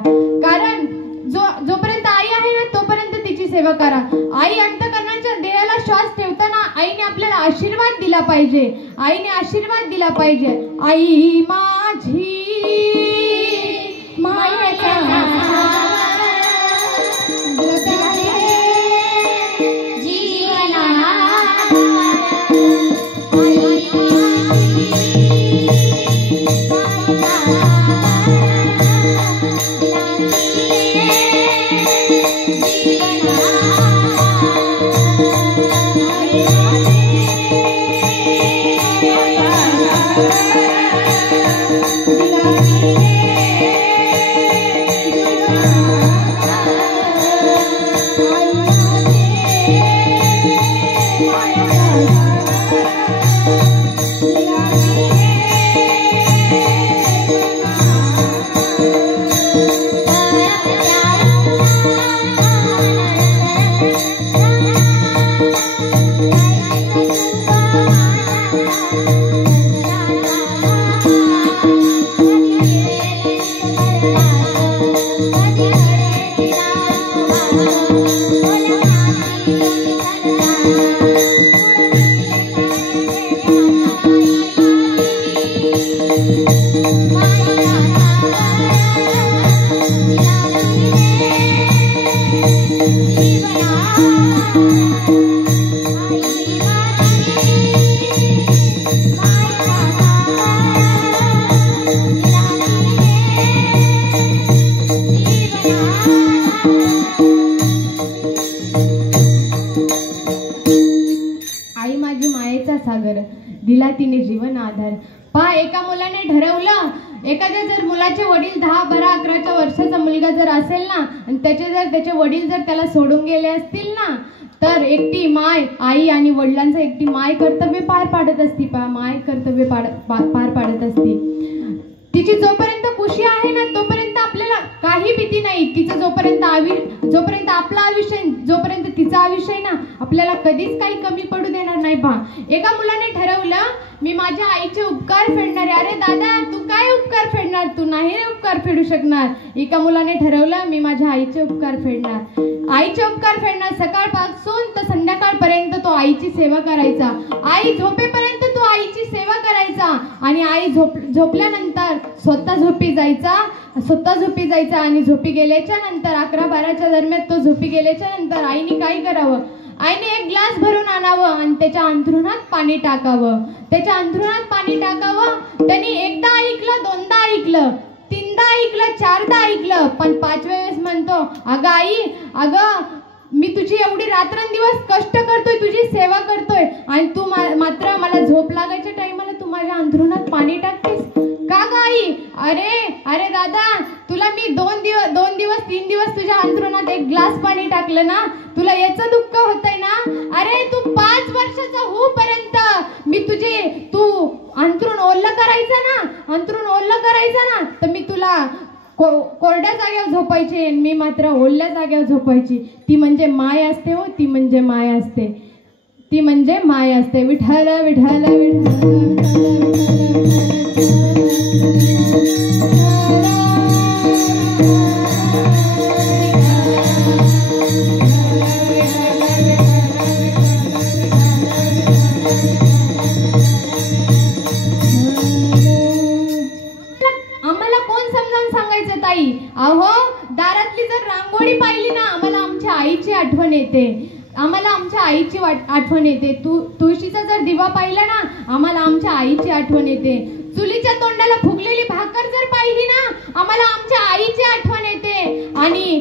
कारण जोपर्यंत आई आहे ना तोपर्यंत तिची सेवा करा. आई अंतःकरणाच्या देहाला श्वास ठेवताना आईने आपल्याला आशीर्वाद दिला पाहिजे. आईने आशीर्वाद दिला पाहिजे. आई माझी दिला तिने जीवन आधार. पहा, एका मुलाने ठरवलं, एखाद्या जर मुलाचे वडील 10, 12, 11 वर्षाचा मुलगा जर असेल ना आणि त्याचे वडील जर त्याला सोडून गेले असतील ना तर एकटी माय, आई आणि वडिलांचं एकटी माय कर्तव्य पार पाडत असती. पहा, माय कर्तव्य पार पाडत असती. तिची जोपर्यंत खुशी आहे ना तोपर्यंत आपल्याला काही भीती नाही. तिचं जोपर्यंत आपला आयुष्य, जोपर्यंत तिचा आयुष्य ना आपल्याला कधीच काही कमी पडू देणार नाही. पहा, एका मुलाने ठरवलं मी माझ्या आईचे उपकार फेडणार आहे. अरे दादा, तू काय उपकार फेडणार? तू नाही उपकार फेडू शकणार. एका मुलाने ठरवलं मी माझ्या आईचे उपकार फेडणार. आईचे उपकार फेडणार. सकाळपासून तर संध्याकाळपर्यंत तो आईची सेवा करायचा. आई झोपेपर्यंत तो आईची सेवा करायचा आणि आई झोपल्यानंतर स्वतः झोपी जायचा आणि झोपी गेल्याच्या नंतर 11-12च्या दरम्यान तो झोपी गेल्याच्या नंतर आईने काय करावं? आईने एक ग्लास भरून आणावं आणि त्याच्या अंथरुणात पाणी टाकावं. त्यांनी एकदा ऐकलं, दोनदा ऐकलं, 3दा ऐकलं, 4दा ऐकलं, पण 5व्या वेळेस म्हणतो, अगं आई, अगं मी तुझी एवढी रात्रंदिवस कष्ट करतोय, तुझी सेवा करतोय आणि तू मात्र मला झोप लागायच्या टाइमला तू माझ्या अंथरुणात पाणी टाकतेस का ग आई? अरे दादा, तुला मी 2 दिवस 3 दिवस तुझ्या अंथरुणात एक ग्लास पाणी टाकलं ना, तुला याचं दुःख होतंय ना? अरे तू 5 वर्षाचा होईपर्यंत मी तू अंथरुण ओल्लं करायचं ना तर मी तुला कोरड्या जागेवर झोपायचे, मी मात्र ओल्या जागेवर झोपायची. ती म्हणजे माय असते हो, ती म्हणजे माय असते. विठ्ठल विठ्ठल आम्हाला कोण समजावून सांगायचं ताई? अहो, दारातली जर रांगोळी पाहिली ना आम्हाला आमच्या आईची आठवण येते. तुळशीचा जर दिवा पाहिला ना आम्हाला आमच्या आईची आठवण येते. चुलीच्या तोंडाला फुगलेली भाकर जर पाहिली ना आम्हाला आमच्या आईची आठवण येते. आणि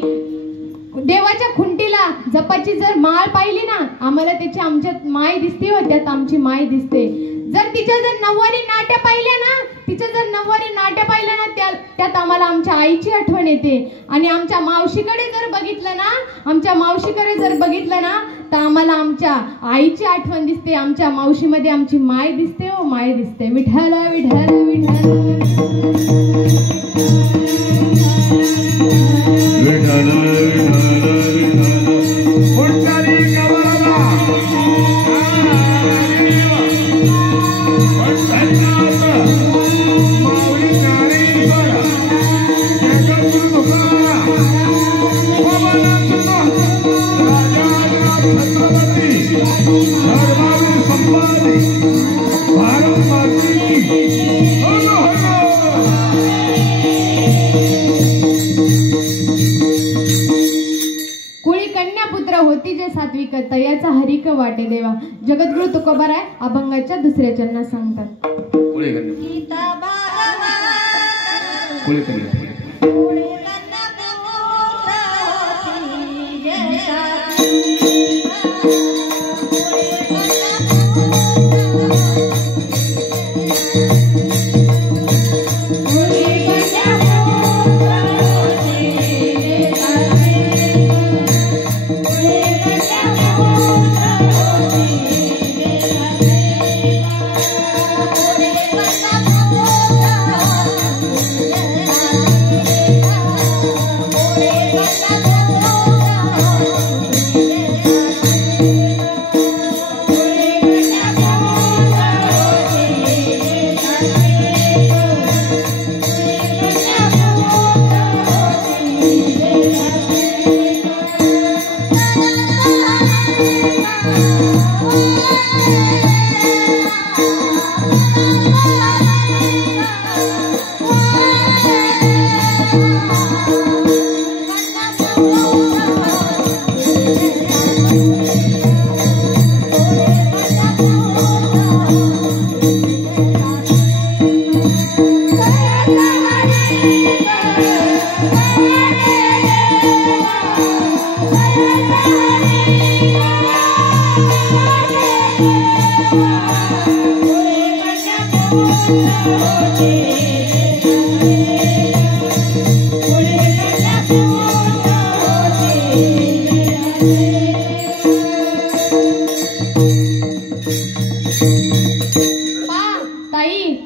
देवाच्या खुंटीला जपाची जर माळ पाहिली ना, आम्हाला त्याची आमच्यात माय दिसते हो, त्यात आमची माय दिसते. जर तिच्या जर नऊवारी नाट्य पाहिल्या ना, तिच्या जर नऊवारी नाट्य पाहिलं ना, त्यात आम्हाला आमच्या आईची आठवण येते. आणि आमच्या मावशीकडे जर बघितलं ना, आमच्या मावशीकडे जर बघितलं ना, तर आम्हाला आमच्या आईची आठवण दिसते. आमच्या मावशीमध्ये आमची माय दिसते हो, माय दिसते. विठ्ठल विठ्ठल विठ्ठल विठ्ठल सात्विक तयाचा हरिक वाटे देवा. जगद्गुरु तुकोबाराय अभंगाच्या दुसऱ्या चरणात सांगतात.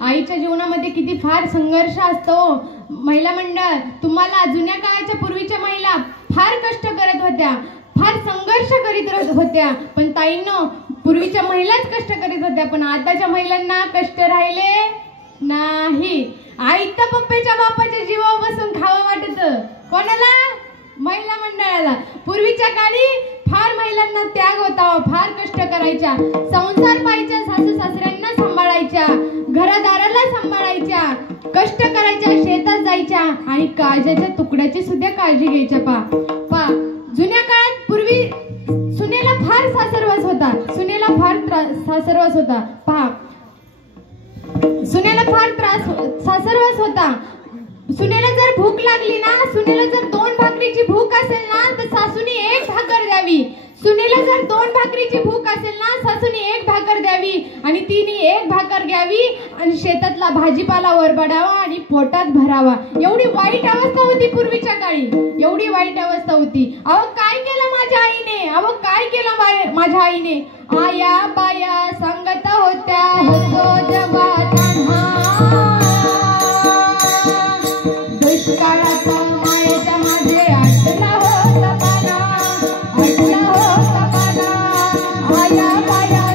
आईच्या जीवनामध्ये किती फार संघर्ष असतो. महिला मंडळ, तुम्हाला जुन्या काळाच्या पूर्वीच्या महिला फार कष्ट करत होत्या, फार संघर्ष करीत होत्या. पण ताईंनो, पूर्वीच्या महिलाच कष्ट करीत होत्या, पण आताच्या महिलांना कष्ट राहिले नाही. आईच्या पप्पाच्या बापाच्या जीवावर बसून खावं वाटत. कोणाला? महिला मंडळाला. पूर्वीच्या काळी फार महिलांना त्याग होता, फार कष्ट करायच्या, संसार पाहायच्या, सासू सासऱ्यांना सांभाळायच्या, घरादाराला सांभाळायच्या, कष्ट करायच्या, शेतात जायच्या आणि काळजाच्या तुकड्याची सुद्धा काळजी घ्यायच्या. पा जुन्या काळात पूर्वी सुनेला फार सासरवास होता, सुनेला फार सासरवास होता. पहा, सुनेला फार सासरवास होता. सुनेला जर भूक लागली ना, सुनेला जर 2 भाकरीची भूक असेल ना, तर सासूनी 1 भाकर द्यावी. सुनेला जर 2 भाकरीची भूक असेल ना, सासूनी 1 भाकर द्यावी आणि तिने 1 भाकर घ्यावी आणि शेतातला भाजीपाला वरबडावा आणि पोटात भरावा. एवढी वाईट अवस्था होती पूर्वीच्या काळी, एवढी वाईट अवस्था होती. अहो काय केलं माझ्या आईने, अहो काय केलं माझ्या आईने. आया बाया सांगत होत्या, होतो जवा दुष्काळाचा मायेच्या माझे आटला होता पाना, आटला होता पाना. आया बाया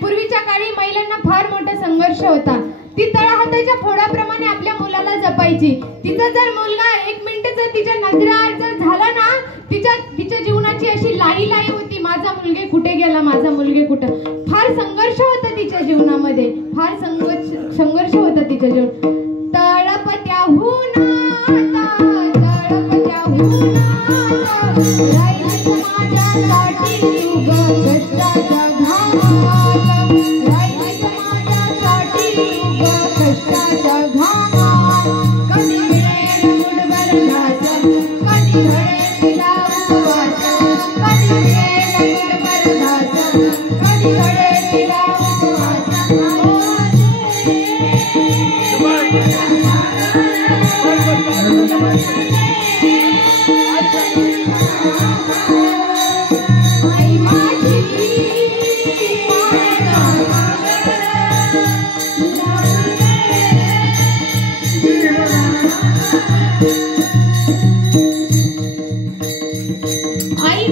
पूर्वीच्या काळी महिलांना फार मोठा संघर्ष होता. ती तळहाताच्या फोडाप्रमाणे आपल्या मुलाला जपायची. तिचा जर मुलगा 1 मिनिट जर तिच्या नजरेआड जर झाला ना, तिच्या जीवनाची अशी लाई होती, माझा मुलगे कुठे गेला, माझा मुलगे कुठं. फार संघर्ष होता तिच्या जीवनामध्ये, फार संघर्ष होता तिच्या जीवनात. तळपत्याहून राहिली समाजासाठी युग कष्टाच्या घामात, राहिली समाजासाठी युग कष्टाच्या घामात. कधी मिळेल मुठभर घास, कधी घडेल तिला उपवास, कधी मिळेल मुठभर घास, कधी घडेल तिला उपवास. आई माझी आई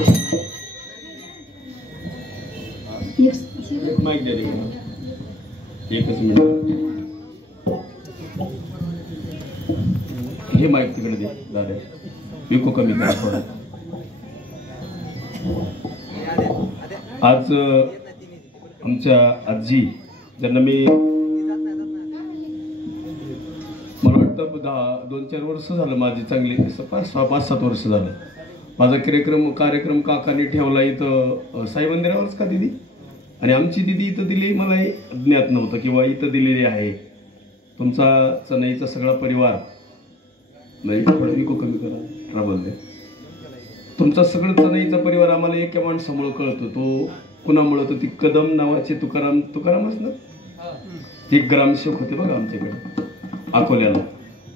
माईक द्या रे. एकच मिनिट. हे माईक तिकडे दे दादा. विको कमी करा थोडा. आज आमच्या आजी ज्यांना मी मला वाटतं 2-4 वर्ष झालं, माझी चांगली 5-7 वर्ष झालं. माझा कार्यक्रम काकांनी ठेवला इथं साई मंदिरावरच का दिदी, आणि आमची दिदी इथं दिली मला ज्ञात नव्हतं किंवा इथं दिलेली आहे. तुमचा चनईचा सगळा परिवार, म्हणजे थोडं विको कमी करा ट्रबल दे. तुमचा सगळं चनईचा परिवार आम्हाला एका माणसामुळे कळतो. तो कुणामुळं? तर ती कदम नावाचे तुकारामच ना, ती ग्रामसेवक होते बघा आमच्याकडे अकोल्याला.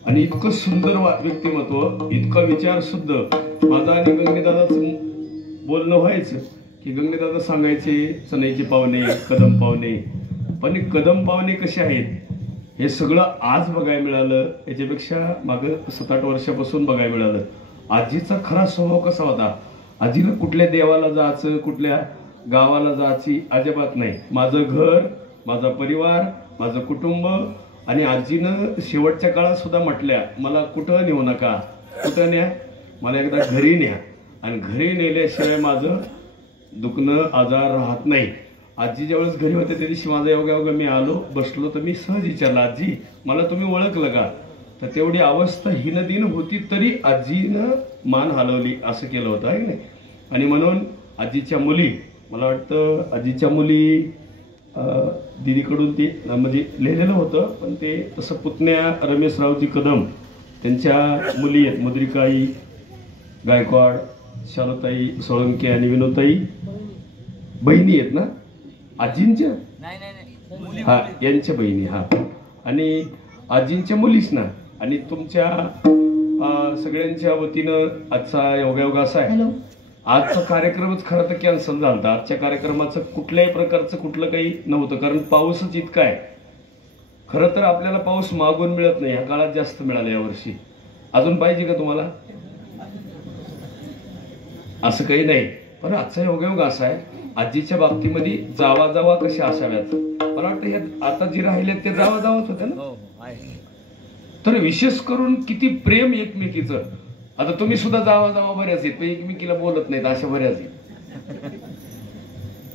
आणि इतकं सुंदर व्यक्तिमत्व, इतका विचार शुद्ध. माझा आणि गंगेदादाचं बोलणं व्हायचं की गंगेदादा सांगायचे चनईचे पाहुणे, कदम पाहुणे. पण कदम पाहुणे कसे आहेत हे सगळं आज बघायला मिळालं, याच्यापेक्षा मागं 7-8 वर्षापासून बघायला मिळालं. आजीचा खरा स्वभाव कसा होता? आजीनं कुठल्या देवाला जायचं, कुठल्या गावाला जायची अजिबात नाही. माझं घर, माझा परिवार, माझं कुटुंब. आणि आजीनं शेवटच्या काळात सुद्धा म्हटल्या, मला कुठं नेऊ नका, कुठं न्या, मला एकदा घरी न्या. आणि घरी नेल्याशिवाय माझं दुखणं आजार राहत नाही. आजी ज्यावेळेस घरी होते त्या दिवशी माझा योगा मी आलो बसलो, तर मी सहज विचारलं, आजी मला तुम्ही ओळखलं का? तर तेवढी अवस्था हिनदिन होती तरी आजीनं मान हलवली, असं केलं होतं आहे नाही. आणि म्हणून आजीच्या मुली, मला वाटतं आजीच्या मुली दिदीकडून ते म्हणजे लिहिलेलं होतं, पण ते तसं पुतण्या रमेशरावजी कदम त्यांच्या मुली आहेत, मुद्रिकाई गायकवाड, शालुताई सोळंके आणि विनोताई बहिणी आहेत ना आजींच्या? हा, यांच्या बहिणी. हा, आणि आजींच्या मुलीच ना. आणि तुमच्या सगळ्यांच्या वतीनं आजचा योगायोग असा आहे, आजचा कार्यक्रमच खरं तर कॅन्सल झाला होता. आजच्या कार्यक्रमाचं कुठल्याही प्रकारचं कुठलं काही नव्हतं, कारण पाऊसच इतका आहे. खरं तर आपल्याला पाऊस मागून मिळत नाही, ह्या काळात जास्त मिळाला यावर्षी. अजून पाहिजे का तुम्हाला? असं काही नाही. पण आजचा योगायोग असा आहे, आजीच्या बाबतीमध्ये जावा कशा असाव्यात. मला वाटतं ह्या आता जे राहिल्यात ते जावाच होत्या ना. तर विशेष करून किती प्रेम एकमेकीचं. आता तुम्ही सुद्धा जावा बऱ्याच आहेत, पण एकमेकीला बोलत नाहीत अशा बऱ्याच आहेत.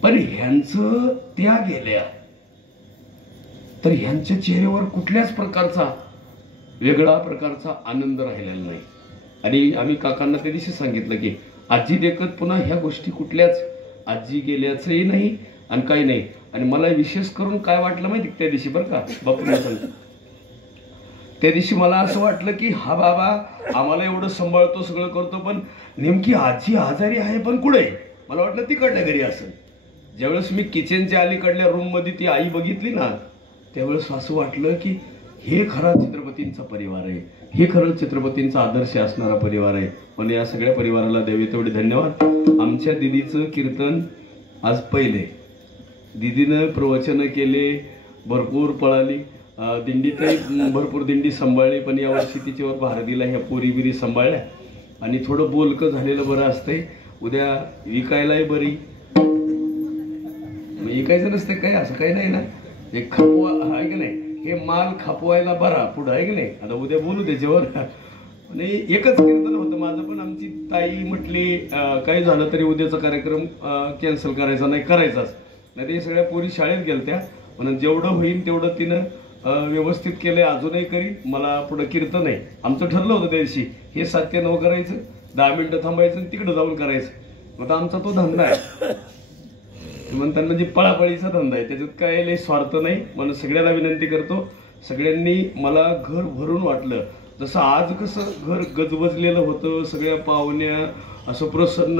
पण ह्यांचं त्या गेल्या तर ह्यांच्या चेहऱ्यावर कुठल्याच प्रकारचा वेगळा प्रकारचा आनंद राहिलेला नाही. आणि आम्ही काकांना त्या दिवशी सांगितलं की आजी देखत पुन्हा ह्या गोष्टी कुठल्याच आजी गेल्याचंही नाही आणि काही नाही. आणि मला विशेष करून काय वाटलं माहिती त्या दिवशी, बरं का बापूने सांगितलं त्या दिवशी, मला असं वाटलं की हा बाबा आम्हाला एवढं सांभाळतो सगळं करतो, पण नेमकी आजी आजारी आहे पण कुठे? मला वाटलं तिकडल्या घरी असेल. ज्यावेळेस मी किचनच्या अलीकडल्या रूम मध्ये ती आई बघितली ना, त्यावेळेस असं वाटलं की हे खरा चित्रपट छत्रपतींचा परिवार आहे. हे खरं छत्रपतींचा आदर्श असणारा परिवार आहे. पण या सगळ्या परिवाराला द्यावे तेवढे धन्यवाद. आमच्या दिदीचं कीर्तन आज पहिले, दिदीनं प्रवचन केले, भरपूर पळाली, दिंडीतही भरपूर दिंडी सांभाळली. पण यावर्षी तिच्यावर भार दिला, ह्या पोरी बिरी सांभाळल्या. आणि थोडं बोलकं झालेलं बरं असतंय. उद्या विकायलाही बरी, विकायचं नसते काय, असं काही नाही ना. हे खपवा आहे की नाही, हे माल खपवायला बरा पुढं आहे की नाही. आता उद्या बोलू त्याच्यावर. आणि एकच कीर्तन होतं माझं, पण आमची ताई म्हटली काय झालं तरी उद्याचा कार्यक्रम कॅन्सल करायचा नाही, करायचाच नाही. ते सगळ्या पोरी शाळेत गेलत्या. पण जेवढं होईल तेवढं तिनं व्यवस्थित केलंय, अजूनही करीन. मला पुढं कीर्तन आहे. आमचं ठरलं होतं त्या दिवशी हे 7 ते 9 करायचं, 10 मिनिटं थांबायचं आणि तिकडं जाऊन करायचं. आता आमचा तो धंदा आहे, म्हणतात म्हणजे पळापळीचा धंदा आहे. त्याच्यात काय लय स्वार्थ नाही. म्हणून सगळ्यांना विनंती करतो, सगळ्यांनी मला घर भरून वाटलं. जसं आज कसं घर गजबजलेलं होतं, सगळ्या पाहुण्या असं प्रसन्न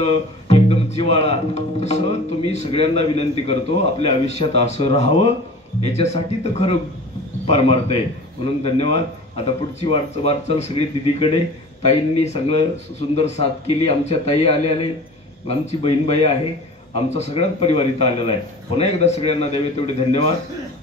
एकदम जिवाळा, तसं तुम्ही सगळ्यांना विनंती करतो आपल्या आयुष्यात असं राहावं. याच्यासाठी तर खरं परमार्थ आहे. म्हणून धन्यवाद. आता पुढची वाटचाल सगळी दिदीकडे. ताईंनी सगळं सुंदर साथ केली. आमच्या ताई आले, आमची बहीणबाई आहे, आमचा सगळ्याच परिवार इथं आलेला आहे. पुन्हा एकदा सगळ्यांना द्यावे तेवढे धन्यवाद.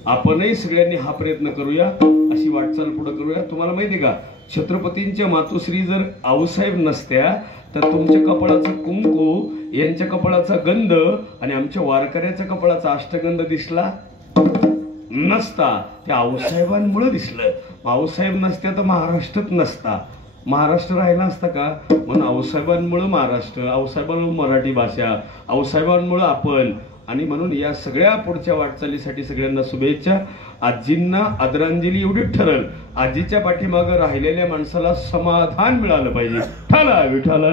आपणही सगळ्यांनी हा प्रयत्न करूया, अशी वाटचाल पुढे करूया. तुम्हाला माहिती आहे का, छत्रपतींच्या मातोश्री जर आऊसाहेब नसत्या तर तुमच्या कपाळाचं कुंकू, यांच्या कपाळाचा गंध आणि आमच्या वारकऱ्याच्या कपाळाचा अष्टगंध दिसला नसता. त्या आऊसाहेबांमुळे दिसलं. आऊसाहेब नसत्या तर महाराष्ट्रात नसता, महाराष्ट्र राहिला असता का. म्हणून आऊसाहेबांमुळे महाराष्ट्र, आऊसाहेबांमुळे मराठी भाषा, आऊसाहेबांमुळे आपण. आणि म्हणून या सगळ्या पुढच्या वाटचालीसाठी सगळ्यांना शुभेच्छा. आजींना आदरांजली एवढीच ठरल, आजीच्या पाठीमागं राहिलेल्या माणसाला समाधान मिळालं पाहिजे. ठाला विठाला.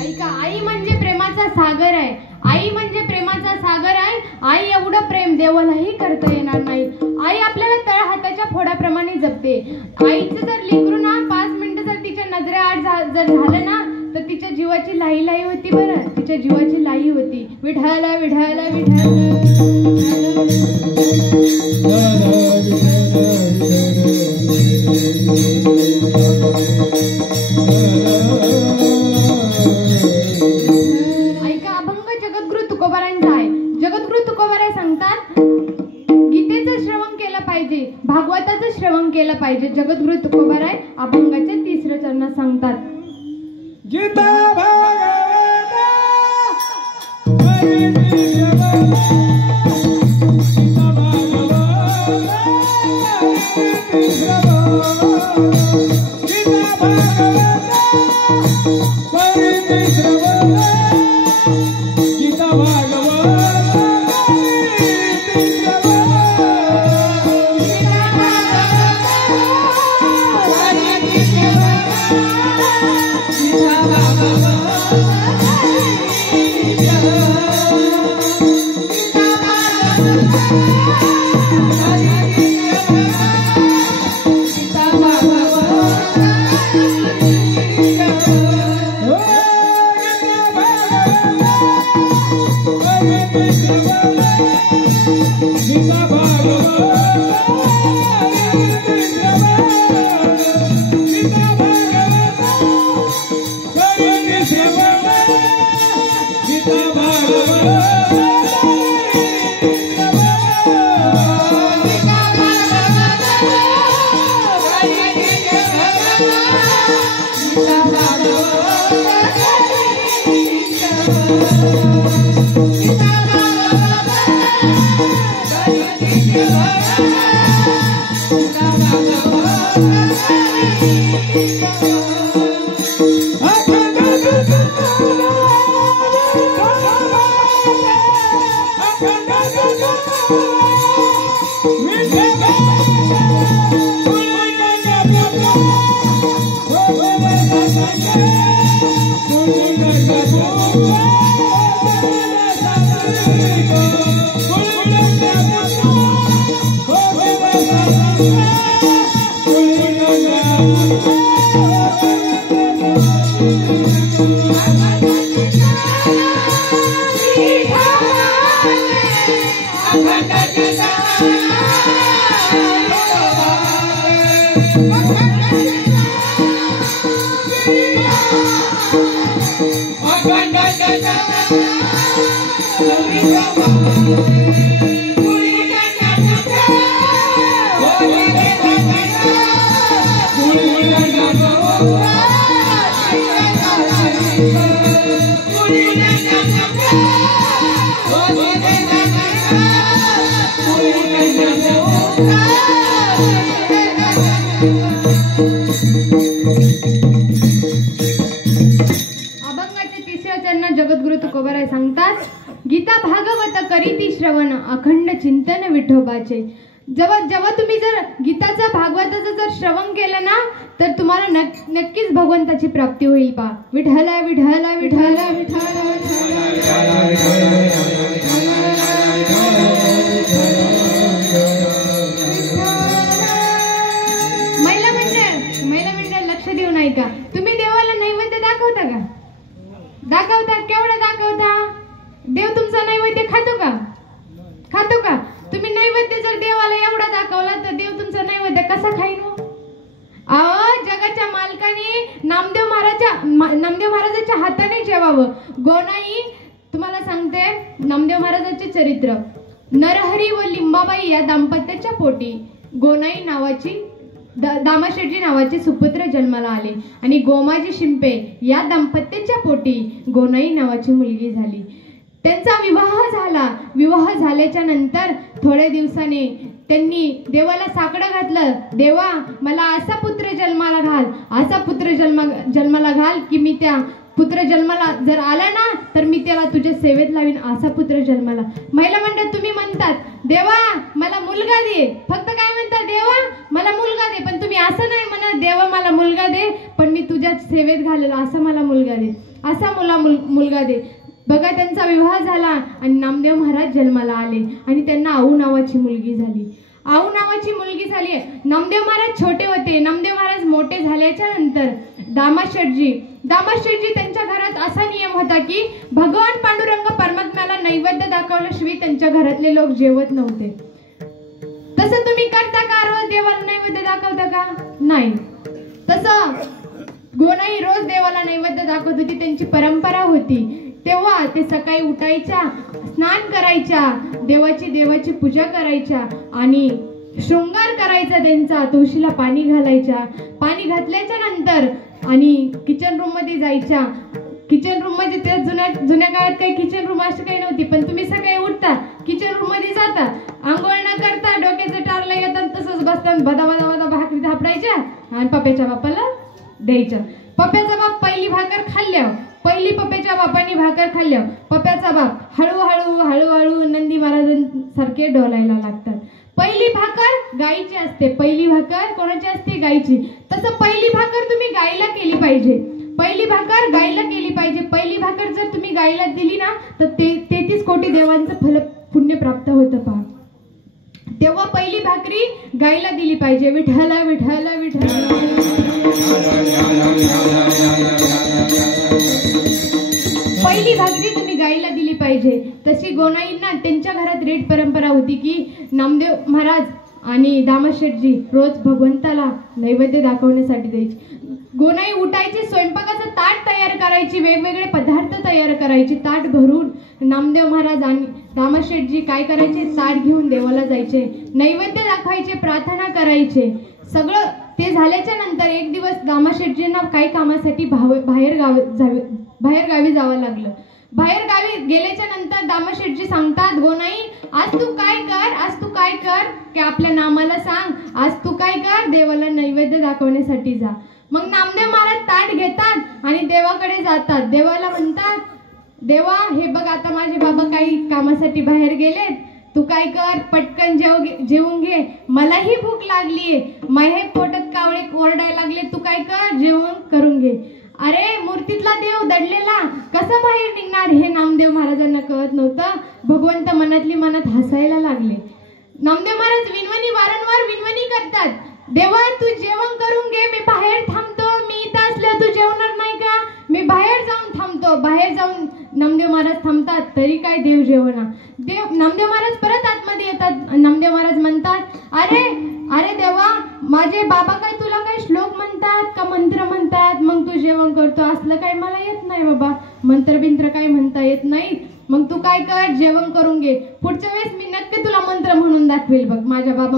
ऐका, आई म्हणजे प्रेमाचा सागर आहे. आई म्हणजे प्रेमाचा सागर आहे. आई एवढं प्रेम देवालाही करता येणार नाही. आई आपल्याला तळ हाताच्या फोडाप्रमाणे जपते. आईचं जर लेकरू ना 5 मिनिटं जर तिच्या नजरेआड जर झालं ना तर तिच्या जीवाची लाई लाई होती. बरं, तिच्या जीवाची लाई होती. विठाला विठाला विठाला. ऐका, अभंग जगद्गुरु तुकोबारांचा आहे. जगद्गुरु तुकोबाराय सांगतात, गीतेचं श्रवण केलं पाहिजे, भागवताचं श्रवण केलं पाहिजे. जगद्गुरु तुकोबाराय अभंगाच्या 3ऱ्या चरणात सांगतात, गीता Oh, अभंगाचे तिसऱ्या चरण जगद्गुरु तुकोबाराय सांगतात, गीता भागवत करीती श्रवण अखंड चिंतन विठोबाचे. जेव्हा तुम्ही जर गीताचं भागवताचं जर श्रवण केलं ना तर तुम्हाला नक्कीच भगवंताची प्राप्ती होईल. पा विठ्ठला विठ्ठला विठ्ठला विठ्ठला महिला मंडळ लक्ष देऊ नाही का? तुम्ही देवाला नैवेद्य दाखवता का? दाखवता? केवढा दाखवता? देव तुमचा नैवेद्य खातो का? खातो का? तुम्ही नैवेद्य जर देवाला एवढा दाखवला तर देव तुमचा नैवेद्य कसा खाईन? जगाच्या मालकाने नामदेव महाराजाच्या हाताने जेवावं. गोनाई तुम्हाला सांगते, नामदेव महाराजांचे चरित्र. नरहरी व लिंबाबाई या दाम्पत्याच्या पोटी गोनाई नावाची दामाशेठजी नावाचे सुपुत्र जन्माला आले आणि गोमाजी शिंपे या दाम्पत्याच्या पोटी गोनाई नावाची मुलगी झाली. त्यांचा विवाह झाला. विवाह झाल्याच्या नंतर थोड्या दिवसाने त्यांनी देवाला साकडं घातलं, देवा मला असा पुत्र जन्माला घाल, असा पुत्र जन्माला घाल की मी त्या पुत्र जन्माला जर आला ना तर मी त्याला तुझ्या सेवेत लावीन, असा पुत्र जन्माला. महिला मंडळ तुम्ही म्हणतात, देवा मला मुलगा दे. फक्त काय म्हणतात, देवा मला मुलगा दे. पण तुम्ही असं नाही म्हणत, देवा मला मुलगा दे पण मी तुझ्या सेवेत घालेला असा मला मुलगा दे, असा मुलगा दे. बघा त्यांचा विवाह झाला आणि नामदेव महाराज जन्माला आले आणि त्यांना आऊ नावाची मुलगी झाली. आऊ नावाची मुलगी झाली. नामदेव महाराज छोटे होते. नामदेव महाराज मोठे झाल्याच्या नंतर दामाशेठजी त्यांच्या घरात असा नियम होता की भगवान पांडुरंग परमात्म्याला नैवेद्य दाखवल्याशिवाय त्यांच्या घरातले लोक जेवत नव्हते. तसं तुम्ही करता का? रोज देवाला नैवेद्य दाखवता का? नाही. तसं गोनाई रोज देवाला नैवेद्य दाखवत होती, त्यांची परंपरा होती. तेव्हा ते सकाळी उठायच्या, स्नान करायच्या, देवाची पूजा करायच्या आणि शृंगार करायचा त्यांचा, तुळशीला पाणी घालायच्या. पाणी घातल्याच्या नंतर आणि किचन रूम मध्ये जायच्या. किचन रूम मध्ये त्या जुन्या काळात काही किचन रूम असं काही नव्हती, पण तुम्ही सकाळी उठता, किचन रूम मध्ये जाता, आंघोळ न करता डोक्याचं टारला येतात, तसंच बसतात, बदा बदा बदा भाकरी थापडायच्या आणि पप्याच्या बापाला द्यायच्या. पप्याचा बाप पहिली भाकर खाल्ल्यावर, पहिली पप्याच्या बापाने भाकर खाल्ल्यावर पप्याचा बाप हळूहळू नंदी महाराजांसारखे डोलायला लागतात. पहिली भाकर गायीची असते. पहिली भाकर कोणाची असते? गायीची. तसं पहिली भाकर तुम्ही गायीला केली पाहिजे. पहिली भाकर गायीला केली पाहिजे. पहिली भाकर जर तुम्ही गायीला दिली ना तर 33 कोटी देवांचं फल पुण्य प्राप्त होतं. पहा, तेव्हा पहिली भाकरी गायीला दिली पाहिजे. विठ्ठला विठ्ठला विठ्ठला. पहिली भाकरी तुम्ही गायीला दिली पाहिजे. तशी गोनाईंना त्यांच्या घरात रेट परंपरा होती की नामदेव महाराज आणि दामाशेठजी रोज भगवंताला नैवेद्य दाखवण्यासाठी द्यायची. गोनाई उठायची, स्वयंपाकाचं ताट तयार करायची, वेगवेगळे पदार्थ तयार करायची, ताट भरून. नामदेव महाराज आणि दामाशेठजी काय करायचे? ताट घेऊन देवाला जायचे, नैवेद्य दाखवायचे, प्रार्थना करायचे. सगळं ते झाल्याच्या नंतर एक दिवस दामाशेठजींना काही कामासाठी बाहेर गावी जावं लागलं. बाहेर गावी गेल्याच्या नंतर दामाशेठजी सांगतात, गोनाई आज तू काय कर की आपल्या नामाला सांग, आज तू काय कर, देवाला नैवेद्य दाखवण्यासाठी जा. मग नामदेव महाराज ताट घेतात आणि देवाकडे जातात. देवाला म्हणतात, देवा हे बघ आता माझे बाबा काही कामासाठी बाहेर गेलेत, तू काय कर, पटकन जेवून घे, मलाही भूक लागलीये, माझ्या पोटात कावळे ओरडायला लागले, तू काय कर, जेवण करून घे. अरे मूर्तीतला देव दडलेला कसं बाहेर निघणार हे नामदेव महाराजांना कळत नव्हतं. भगवंत मनात हसायला लागले. नामदेव महाराज वारंवार विनवणी करतात, देवा तू जेवण करून घे, मी बाहेर थांबतो, मी इथं असल्यावर तू जेवणार नाही का? मी बाहेर जाऊन थांबतो. बाहेर जाऊन नामदेव महाराज थांबतात, तरी काय देव जेवणा. नामदेव महाराज परत आतमध्ये येतात. नामदेव महाराज म्हणतात, अरे देवा माझे बाबा काय तुला काय श्लोक म्हणतात का मंत्र म्हणतात, मग तू जेवण करतो? असलं काय मला येत नाही बाबा, मंत्र बिंत्र काय म्हणता येत नाही. मग तू काय कर, जेवण करून घे. पुढच्या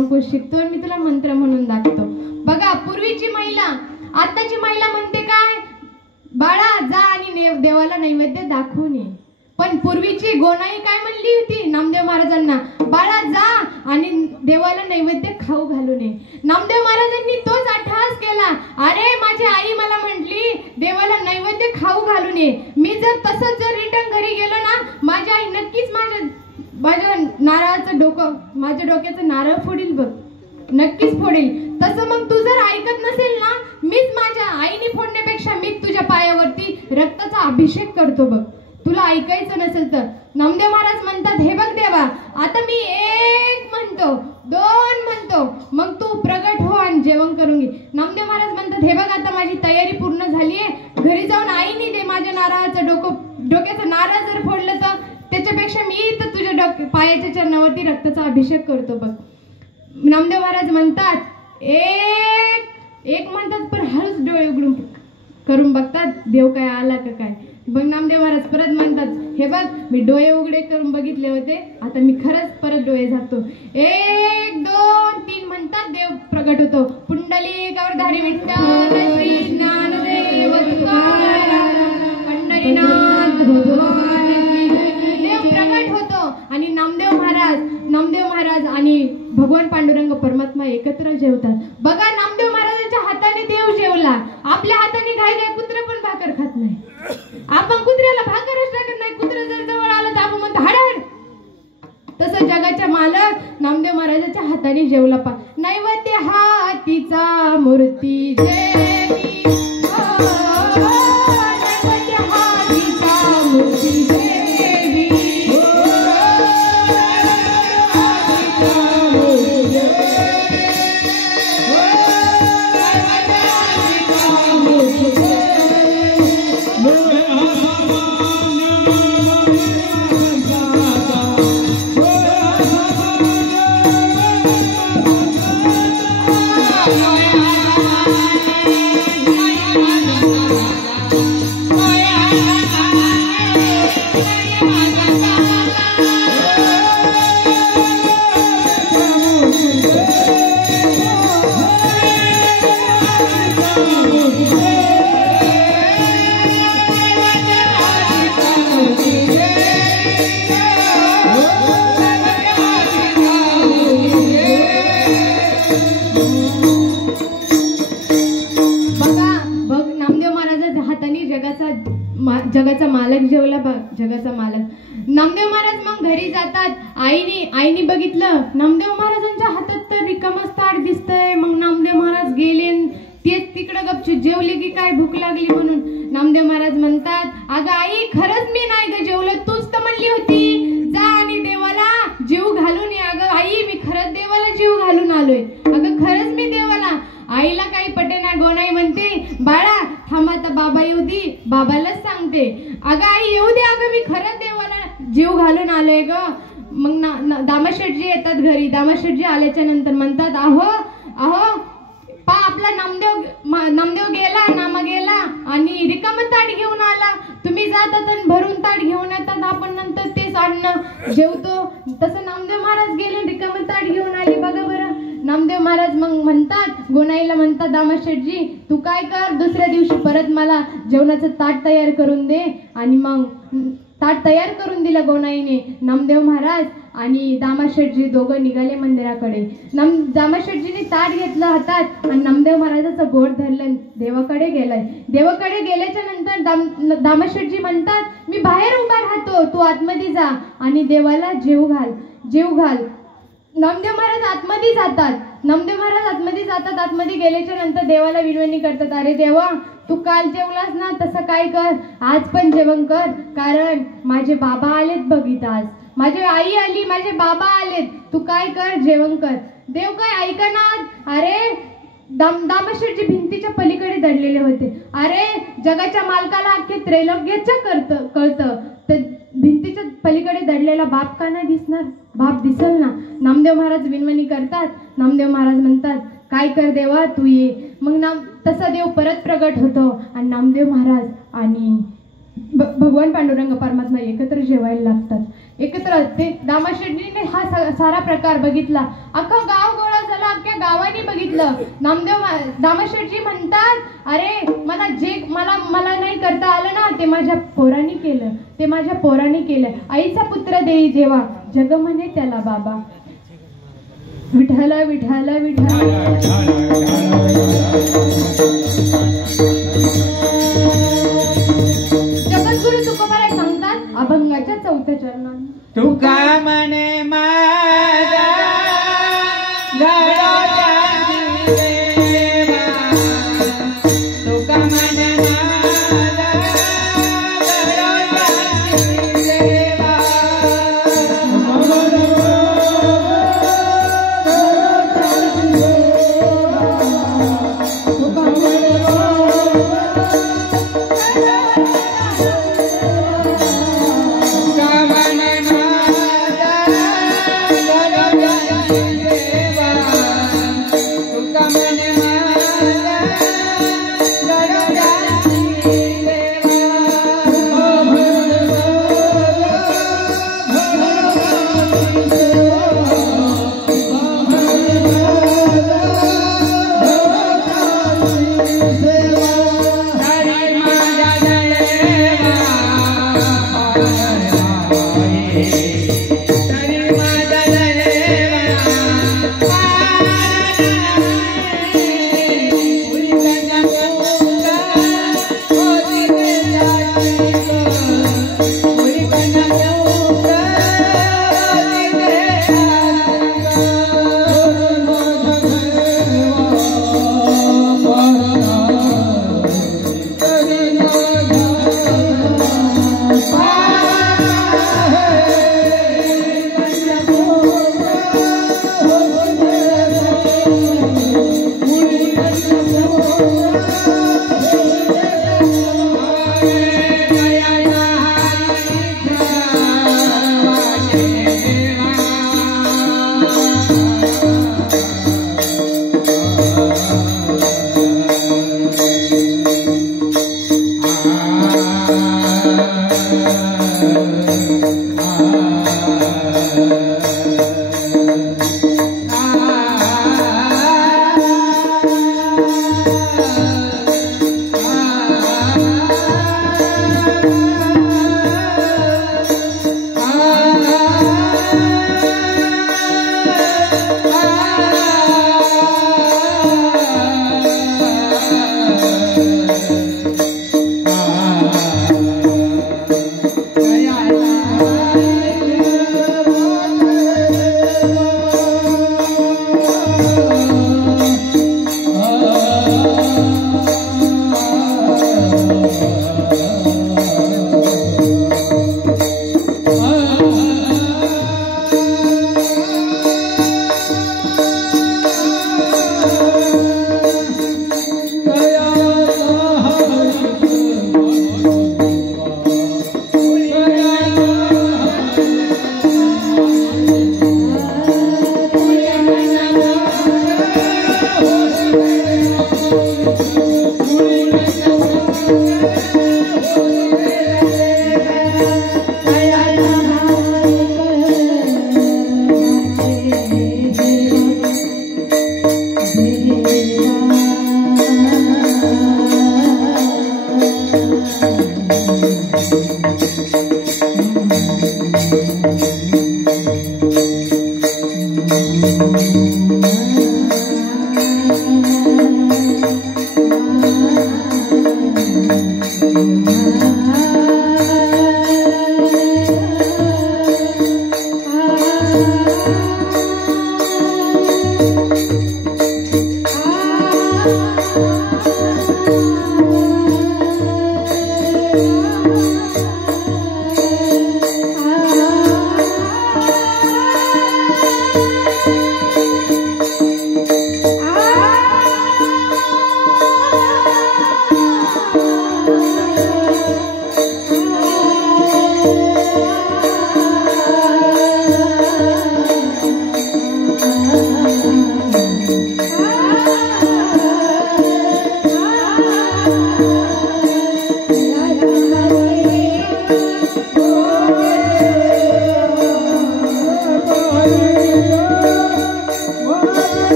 अंकुश शिकतो आणि मी तुला मंत्र म्हणून दाखवतो. बघा, पूर्वीची महिला आताची महिला म्हणते काय, बाळा जा आणि देवाला नैवेद्य दाखवून ये. पण पूर्वीची गोनाई काय म्हणली होती नामदेव महाराजांना, बाळा जा आणि देवाला नैवेद्य खाऊ घालून ये. नामदेव महाराजांनी तोच अट्टहास केला. अरे माझी आई मला म्हटली देवाला नैवेद्य खाऊ घालून ये, मी जर तसंच जर रिटर्न घरी गेलो ना, माझी आई नक्कीच माझ्या नारळाचं डोकं, माझ्या डोक्याचं नारळ फोडील बघ, नक्कीच फोडेल. तसं मग तू जर ऐकत नसेल ना, मीच माझ्या आईने फोडण्यापेक्षा मीच तुझ्या पायावरती रक्ताचा अभिषेक करतो बघ, तुला ऐकायचं नसेल तर. नामदेव महाराज म्हणतात, हे बघ देवा, आता मी 1 म्हणतो, 2 म्हणतो, मग तू प्रगट हो आणि जेवण करून घे. नामदेव महाराज म्हणतात, हे बघ आता माझी तयारी पूर्ण झालीये, घरी जाऊन आईने दे माझ्या नारळाचं डोक्याचं नारळ जर फोडलं तर त्याच्यापेक्षा मी तर तुझ्या पायाच्या चरणावरती रक्ताचा अभिषेक करतो बघ. नामदेव महाराज म्हणतात, 1 म्हणतात, पण हळूच डोळे उघडून करून बघतात देव काय आला का काय. मग नामदेव महाराज परत म्हणतात, हे बघ मी डोळे उघडे करून बघितले होते, आता मी खरंच परत डोळे झाकतो. 1, 2, 3 म्हणतात, देव प्रगट होतो. पुंडलिकावरधारी विठ्ठल श्री ज्ञानदेव तुकाराम पंढरीनाथ भगवान की जय. देव प्रगट होतो आणि नामदेव महाराज आणि भगवान पांडुरंग परमात्मा एकत्र जेवतात. बघा, नामदेव महाराजांच्या हाताने देव जेवला. आपल्या हाताने घाई कुत्र पण भाकर खात नाही. आपण कुत्र्याला भाकरच टाकत नाही. कुत्र जर जवळ आलं तर आपण म्हणतो हाड. तसं जगाच्या मालक नामदेव महाराजांच्या हाताने जेवला. नैवेद्य हातीचा मूर्ती देवी, नैवेद्य हातीचा मूर्ती देवी, जगाचा मालक जेवला. जगाचा मालक नामदेव महाराज मग घरी जातात. आईने बघितलं नामदेव महाराजांच्या हातात तर रिकामच ताट दिसतंय. मग नामदेव महाराज गेले, तेच तिकडं गपचूप जेवले की काय भूक लागली म्हणून. नामदेव महाराज म्हणतात, अगं आई खरंच मी नाही ग जेवलं, तूच तर म्हणली होती जा आणि देवाला जीव घालून ये. अगं आई मी खरंच देवाला जीव घालून आलोय, अगं खरंच मी देवाला. आईला काही पटेना. गोनाई म्हणते, बाळा थांब आता बाबा येऊ दे, बाबालाच सांगते. अगं आई येऊ दे, अगं मी खरंच देवाला जीव घालून आलोय ग. मग दामाशेठजी येतात घरी. दामाशेठजी आल्याच्या नंतर म्हणतात, अहो पा आपला नामदेव गेला, नामा गेला आणि रिकामं ताट घेऊन आला. तुम्ही जातात आणि भरून ताट घेऊन येतात, आपण नंतर तेच अन्न जेवतो. तसं नामदेव महाराज गेले, रिकामं ताट घेऊन आले. बघा बरं. नामदेव महाराज मग म्हणतात, गोनाईला म्हणतात, दामाशेठजी तू काय कर, दुसऱ्या दिवशी परत मला जेवणाचं ताट तयार करून दे. आणि मग ताट तयार करून दिलं गोनाईने. नामदेव महाराज आणि दामाशेठजी दोघं निघाले मंदिराकडे. दामाशेठजीने ताट घेतलं हातात आणि नामदेव महाराजाचं बोट धरलं, देवाकडे गेलाय. देवाकडे गेल्याच्या नंतर दामाशेठजी म्हणतात, मी बाहेर उभा राहतो, तू आतमध्ये जा आणि देवाला जीव घाल. नामदेव महाराज आतमध्ये जातात. आतमध्ये गेल्याच्या नंतर देवाला विनवणी करतात, अरे देवा तू काल जेवलास ना, तसं काय कर, आज पण जेवण कर, कारण माझे बाबा आलेत बघित, आज माझी आई आली, माझे बाबा आलेत, तू काय कर, जेवण कर. देव काय ऐकणार. अरे दामाशेठजी भिंतीच्या पलीकडे दडलेले होते. अरे जगाच्या मालकाला अख्खे त्रैलोक्याचं कळतं, तर भिंतीच्या पलीकडे दडलेला बाप का नाही दिसणार, बाप दिसल ना. नामदेव महाराज विनवणी करतात. नामदेव महाराज म्हणतात, काय कर देवा तू ये. मग तसा देव परत प्रगट होतो आणि नामदेव महाराज आणि भगवान पांडुरंग परमात्मा एकत्र जेवायला लागतात. एकत्र ते दामाशेठजीने हा सारा प्रकार बघितला. अख्खा गाव गोळा सांगितलं. दामशेठजी म्हणतात, अरे मला नाही करता आलं ना, ते माझ्या पोराने केलं, ते माझ्या पोराने केलं. आईचा पुत्र देई जेव्हा, जग म्हणे त्याला बाबा. विठ्ठल विठ्ठल विठ्ठल. जगद्गुरु तुकोबाराय सांगतात अभंगाच्या 4थ्या चरणात, तुका म्हणे माझा गळ्याची देवा, तुका म्हणे माझा गळ्याची देवा. तुका म्हणे माझा गळ्याची देवा.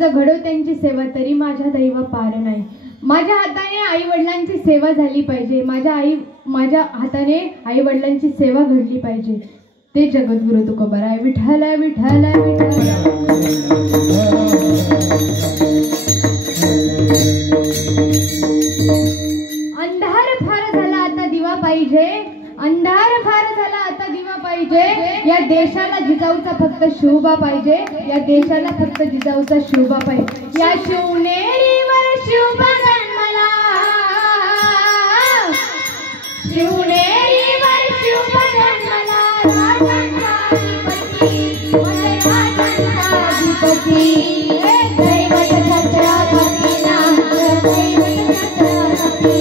माझं घडो त्यांची सेवा तरी माझ्या दैवा पार नाही. माझ्या हाताने आई वडिलांची सेवा झाली पाहिजे. माझ्या हाताने आई वडिलांची सेवा घडली पाहिजे. ते जगद्गुरु तुकोबाराय. विठ्ठल विठ्ठल विठ्ठल. अंधार फार झाला आता दिवा पाहिजे. अंधार फार झाला आता दिवा पाहिजे. या देशाला जिजाऊचा फक्त शिवबा पाहिजे. या देशाला फक्त जिजाऊचा शिवबा पाहिजे. या शिवनेरीवर शिवबा जन्मला. शिवनेरीवर शिवबा जन्मला. राजांचा अधिपती राजांचा अधिपती. दैवत छत्रपती नाम दैवत छत्रपती.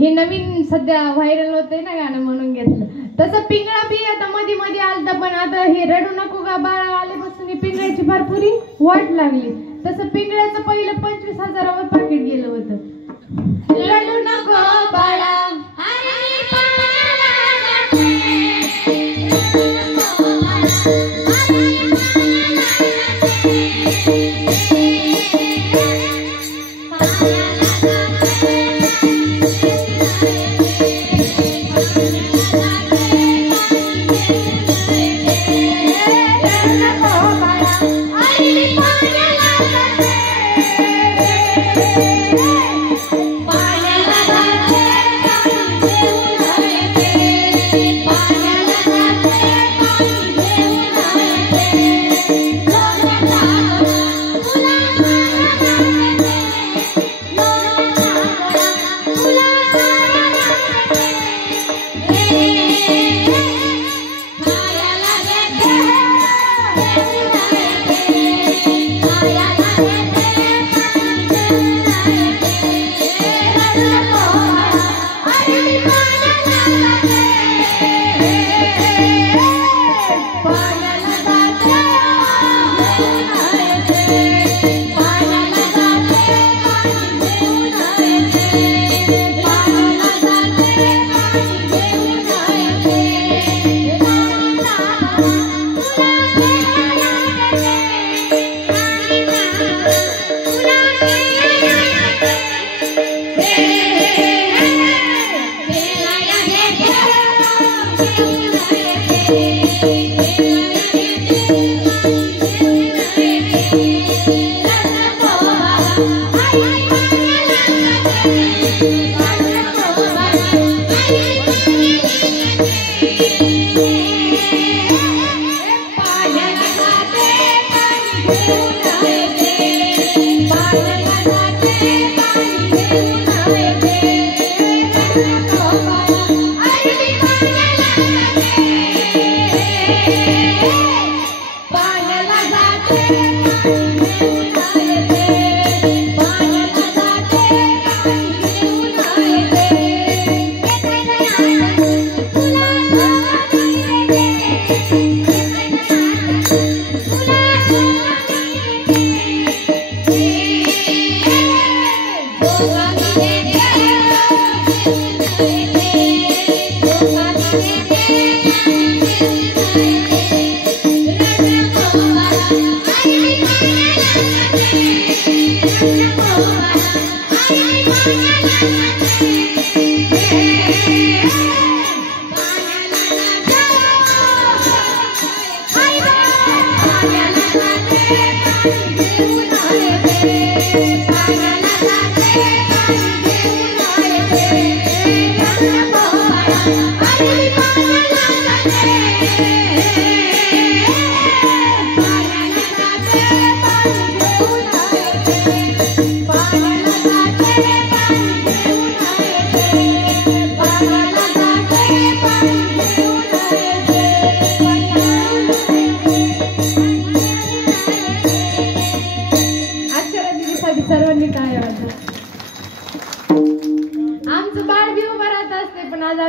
हे नवीन सध्या व्हायरल होते ना गाणं म्हणून घेतलं. तसं पिंगळा बी आता मध्ये मध्ये आलता. पण आता हे रडू नको का बाळा आल्यापासून पिंगळ्याची भरपुरी वाट लागली. तसं पिंगळ्याचं पहिलं 25,000वर पाकिट गेलं होतं. रडू नको बाळा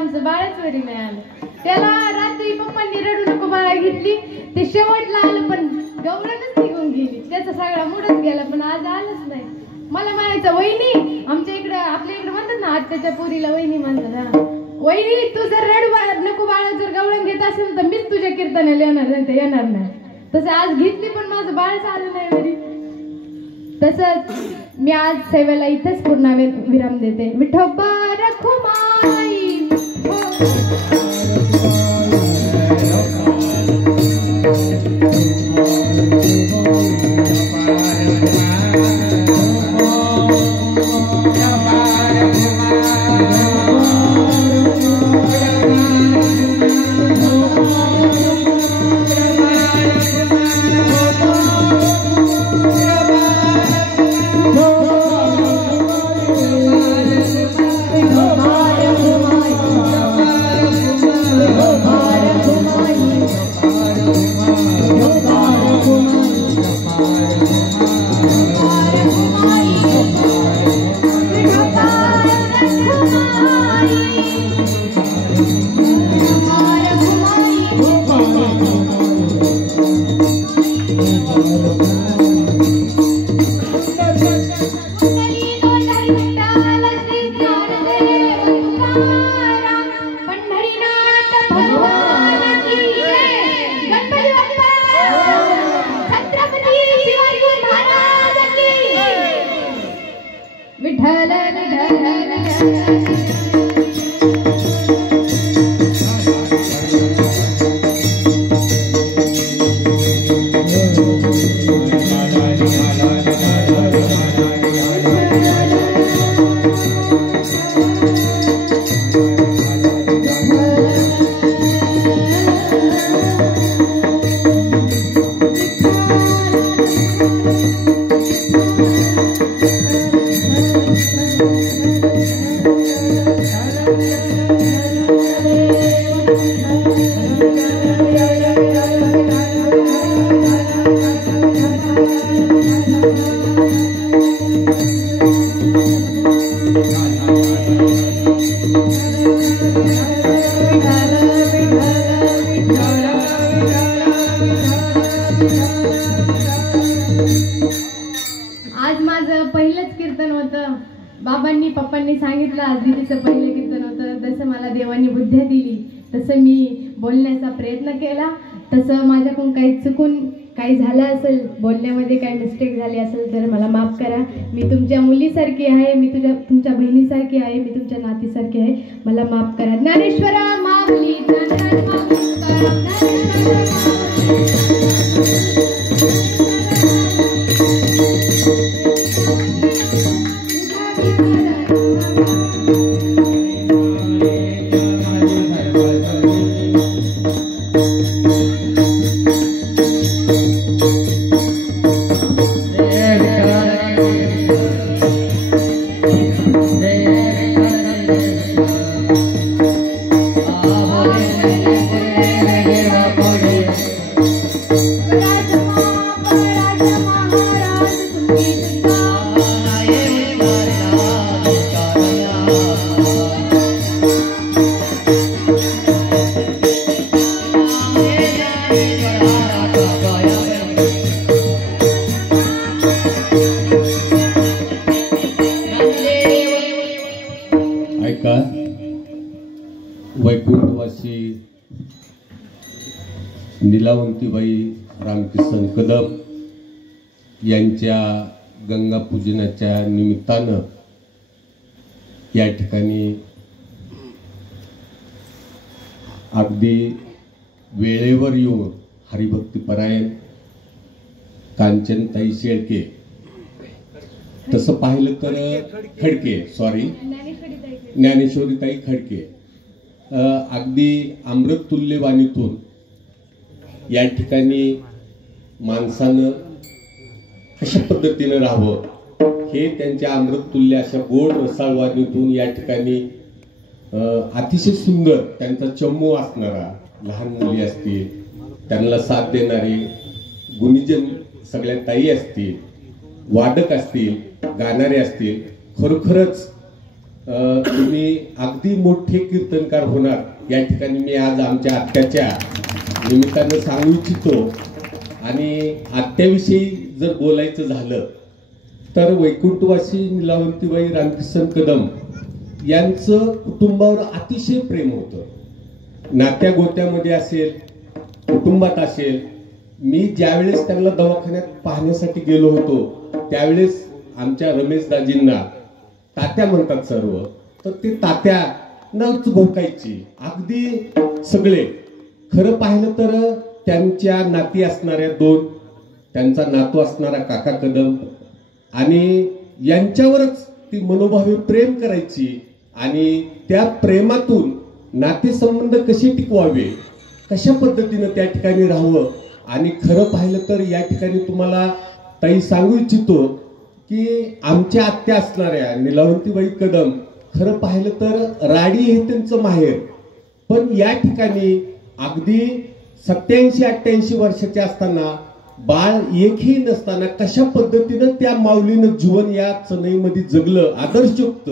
आमचं बाळच वरी नाही आलं. त्याला रात्री पप्पांनी रडू नको बाळा घेतली, ते शेवटला आलं पण गौरवच निघून गेली. त्याचा सगळा मूडच गेला, पण आज आलंच नाही. मला म्हणायचं वहिनी, आमच्या इकडं आपल्या इकडे म्हणतात ना आत्याच्या पोरीला वहिनी म्हणतात. हा वहिनी, तू जर नको बाळा जर गवळण घेत असेल तर मीच तुझ्या कीर्तनाला येणार नाही. तसं आज घेतली पण माझं बाळच आलं नाही वरी. तसंच मी आज सेवेला इथेच पूर्ण विराम देते. विठोबा रखुमाई बाबांनी पप्पांनी सांगितलं आज दीदीचं पहिलं कीर्तन होतं. जसं मला देवानी बुद्ध्या दिली तसं मी बोलण्याचा प्रयत्न केला. तसं माझ्याकडून काही चुकून काही झालं असेल, बोलण्यामध्ये काही मिस्टेक झाली असेल तर मला माफ करा. मी तुमच्या मुलीसारखी आहे, मी तुमच्या बहिणीसारखी आहे, मी तुमच्या नातीसारखी आहे, मला माफ करा. ज्ञानेश्वरा माऊली वैकुंठवासी नीलावंतीबाई रामकिसन कदम यांच्या गंगा पूजनाच्या निमित्तानं या ठिकाणी अगदी वेळेवर येऊन हरिभक्तीपरायण कांचनताई शेळके, तसं पाहिलं तर ज्ञानेश्वरीताई खडके अगदी अमृततुल्य वाणीतून या ठिकाणी माणसानं कशा पद्धतीनं राहावं हे त्यांच्या अमृततुल्य अशा गोड रसाळ वाणीतून या ठिकाणी अतिशय सुंदर त्यांचा चमू असणारा, लहान मुली असतील, त्यांना साथ देणारे गुणीजन सगळ्या ताई असतील, वादक असतील, गाणारे असतील, खरोखरच तुम्ही अगदी मोठे कीर्तनकार होणार या ठिकाणी मी आज आमच्या आत्याच्या निमित्तानं सांगू इच्छितो. आणि आत्याविषयी जर बोलायचं झालं तर वैकुंठवासी नीलावंतीबाई रामकिसन कदम यांचं कुटुंबावर अतिशय प्रेम होतं. नात्या गोत्यामध्ये असेल, कुटुंबात असेल. मी ज्यावेळेस त्यांना दवाखान्यात पाहण्यासाठी गेलो होतो त्यावेळेस आमच्या रमेश दाजींना तात्या म्हणतात सर्व, तर ते तात्या नच भोकायची अगदी सगळे. खरं पाहिलं तर त्यांच्या नाती असणाऱ्या 2, त्यांचा नातू असणारा काका कदम आणि यांच्यावरच ती मनोभावे प्रेम करायची आणि त्या प्रेमातून नातेसंबंध कसे टिकवावे, कशा पद्धतीनं त्या ठिकाणी राहावं. आणि खरं पाहिलं तर या ठिकाणी तुम्हाला ताई सांगू इच्छितो की आमच्या आत्या असणाऱ्या नीलावंतीबाई कदम खरं पाहिलं तर राडी हे त्यांचं माहेर, पण या ठिकाणी अगदी 87-88 वर्षाचे असताना बाळ एकही नसताना कशा पद्धतीनं त्या माऊलीनं जीवन या चनईमध्ये जगलं आदर्शयुक्त,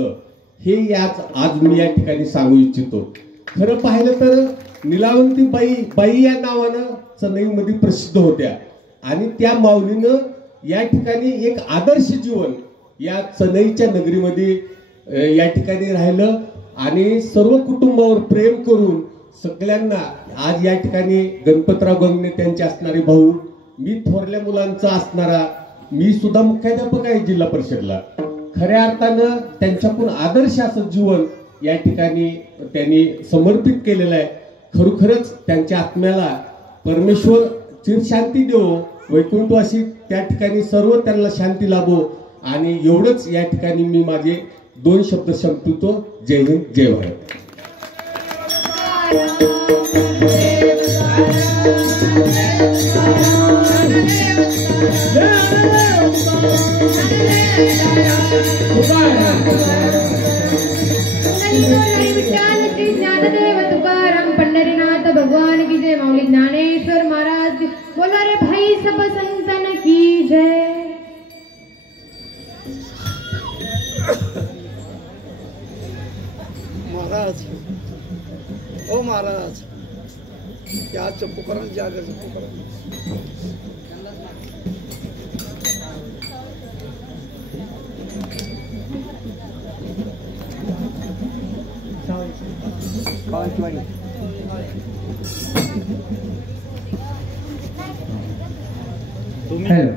हे याच आज मी या ठिकाणी सांगू इच्छितो. खरं पाहिलं तर नीलावंतीबाई बाई या नावानं चनईमध्ये प्रसिद्ध होत्या आणि त्या माऊलीनं या ठिकाणी एक आदर्श जीवन या चनईच्या नगरीमध्ये या ठिकाणी राहिलं आणि सर्व कुटुंबावर प्रेम करून सगळ्यांना आज या ठिकाणी गणपतराव गंगणे त्यांचे असणारे भाऊ, मी थोरल्या मुलांचा असणारा, मी सुद्धा मुख्याध्यापक आहे जिल्हा परिषदला. खऱ्या अर्थानं त्यांच्याकडून आदर्श असं जीवन या ठिकाणी त्यांनी समर्पित केलेलं आहे. खरोखरच त्यांच्या आत्म्याला परमेश्वर चिरशांती देवो, वैकुंठवासी त्या ठिकाणी सर्व त्यांना शांती लाभो. आणि एवढंच या ठिकाणी मी माझे 2 शब्द संपवतो. जय हिंद, जय भारत. श्री ज्ञानदेव तुकाराम पंढरीनाथ भगवान की जय. माऊली ज्ञानेश्वर महाराज की. बोला रे भाई सब संतन की जय. महाराज, ओ महाराज, या चप्पू करा, जागा चप्पू करा. हॅलो.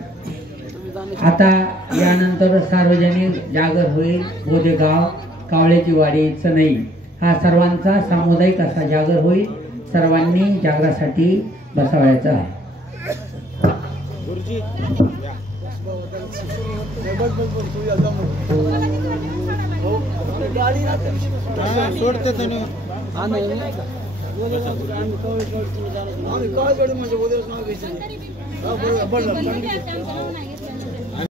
आता यानंतर सार्वजनिक जागर होईल. बोदेगाव, कावळ्याची वाडी, चनई हा सर्वांचा सामुदायिक असा जागर होईल. सर्वांनी जागरासाठी बसावायचं आहे. सोडते तुम्ही आम्ही काय म्हणजे उद्या नाव घ्यायचं.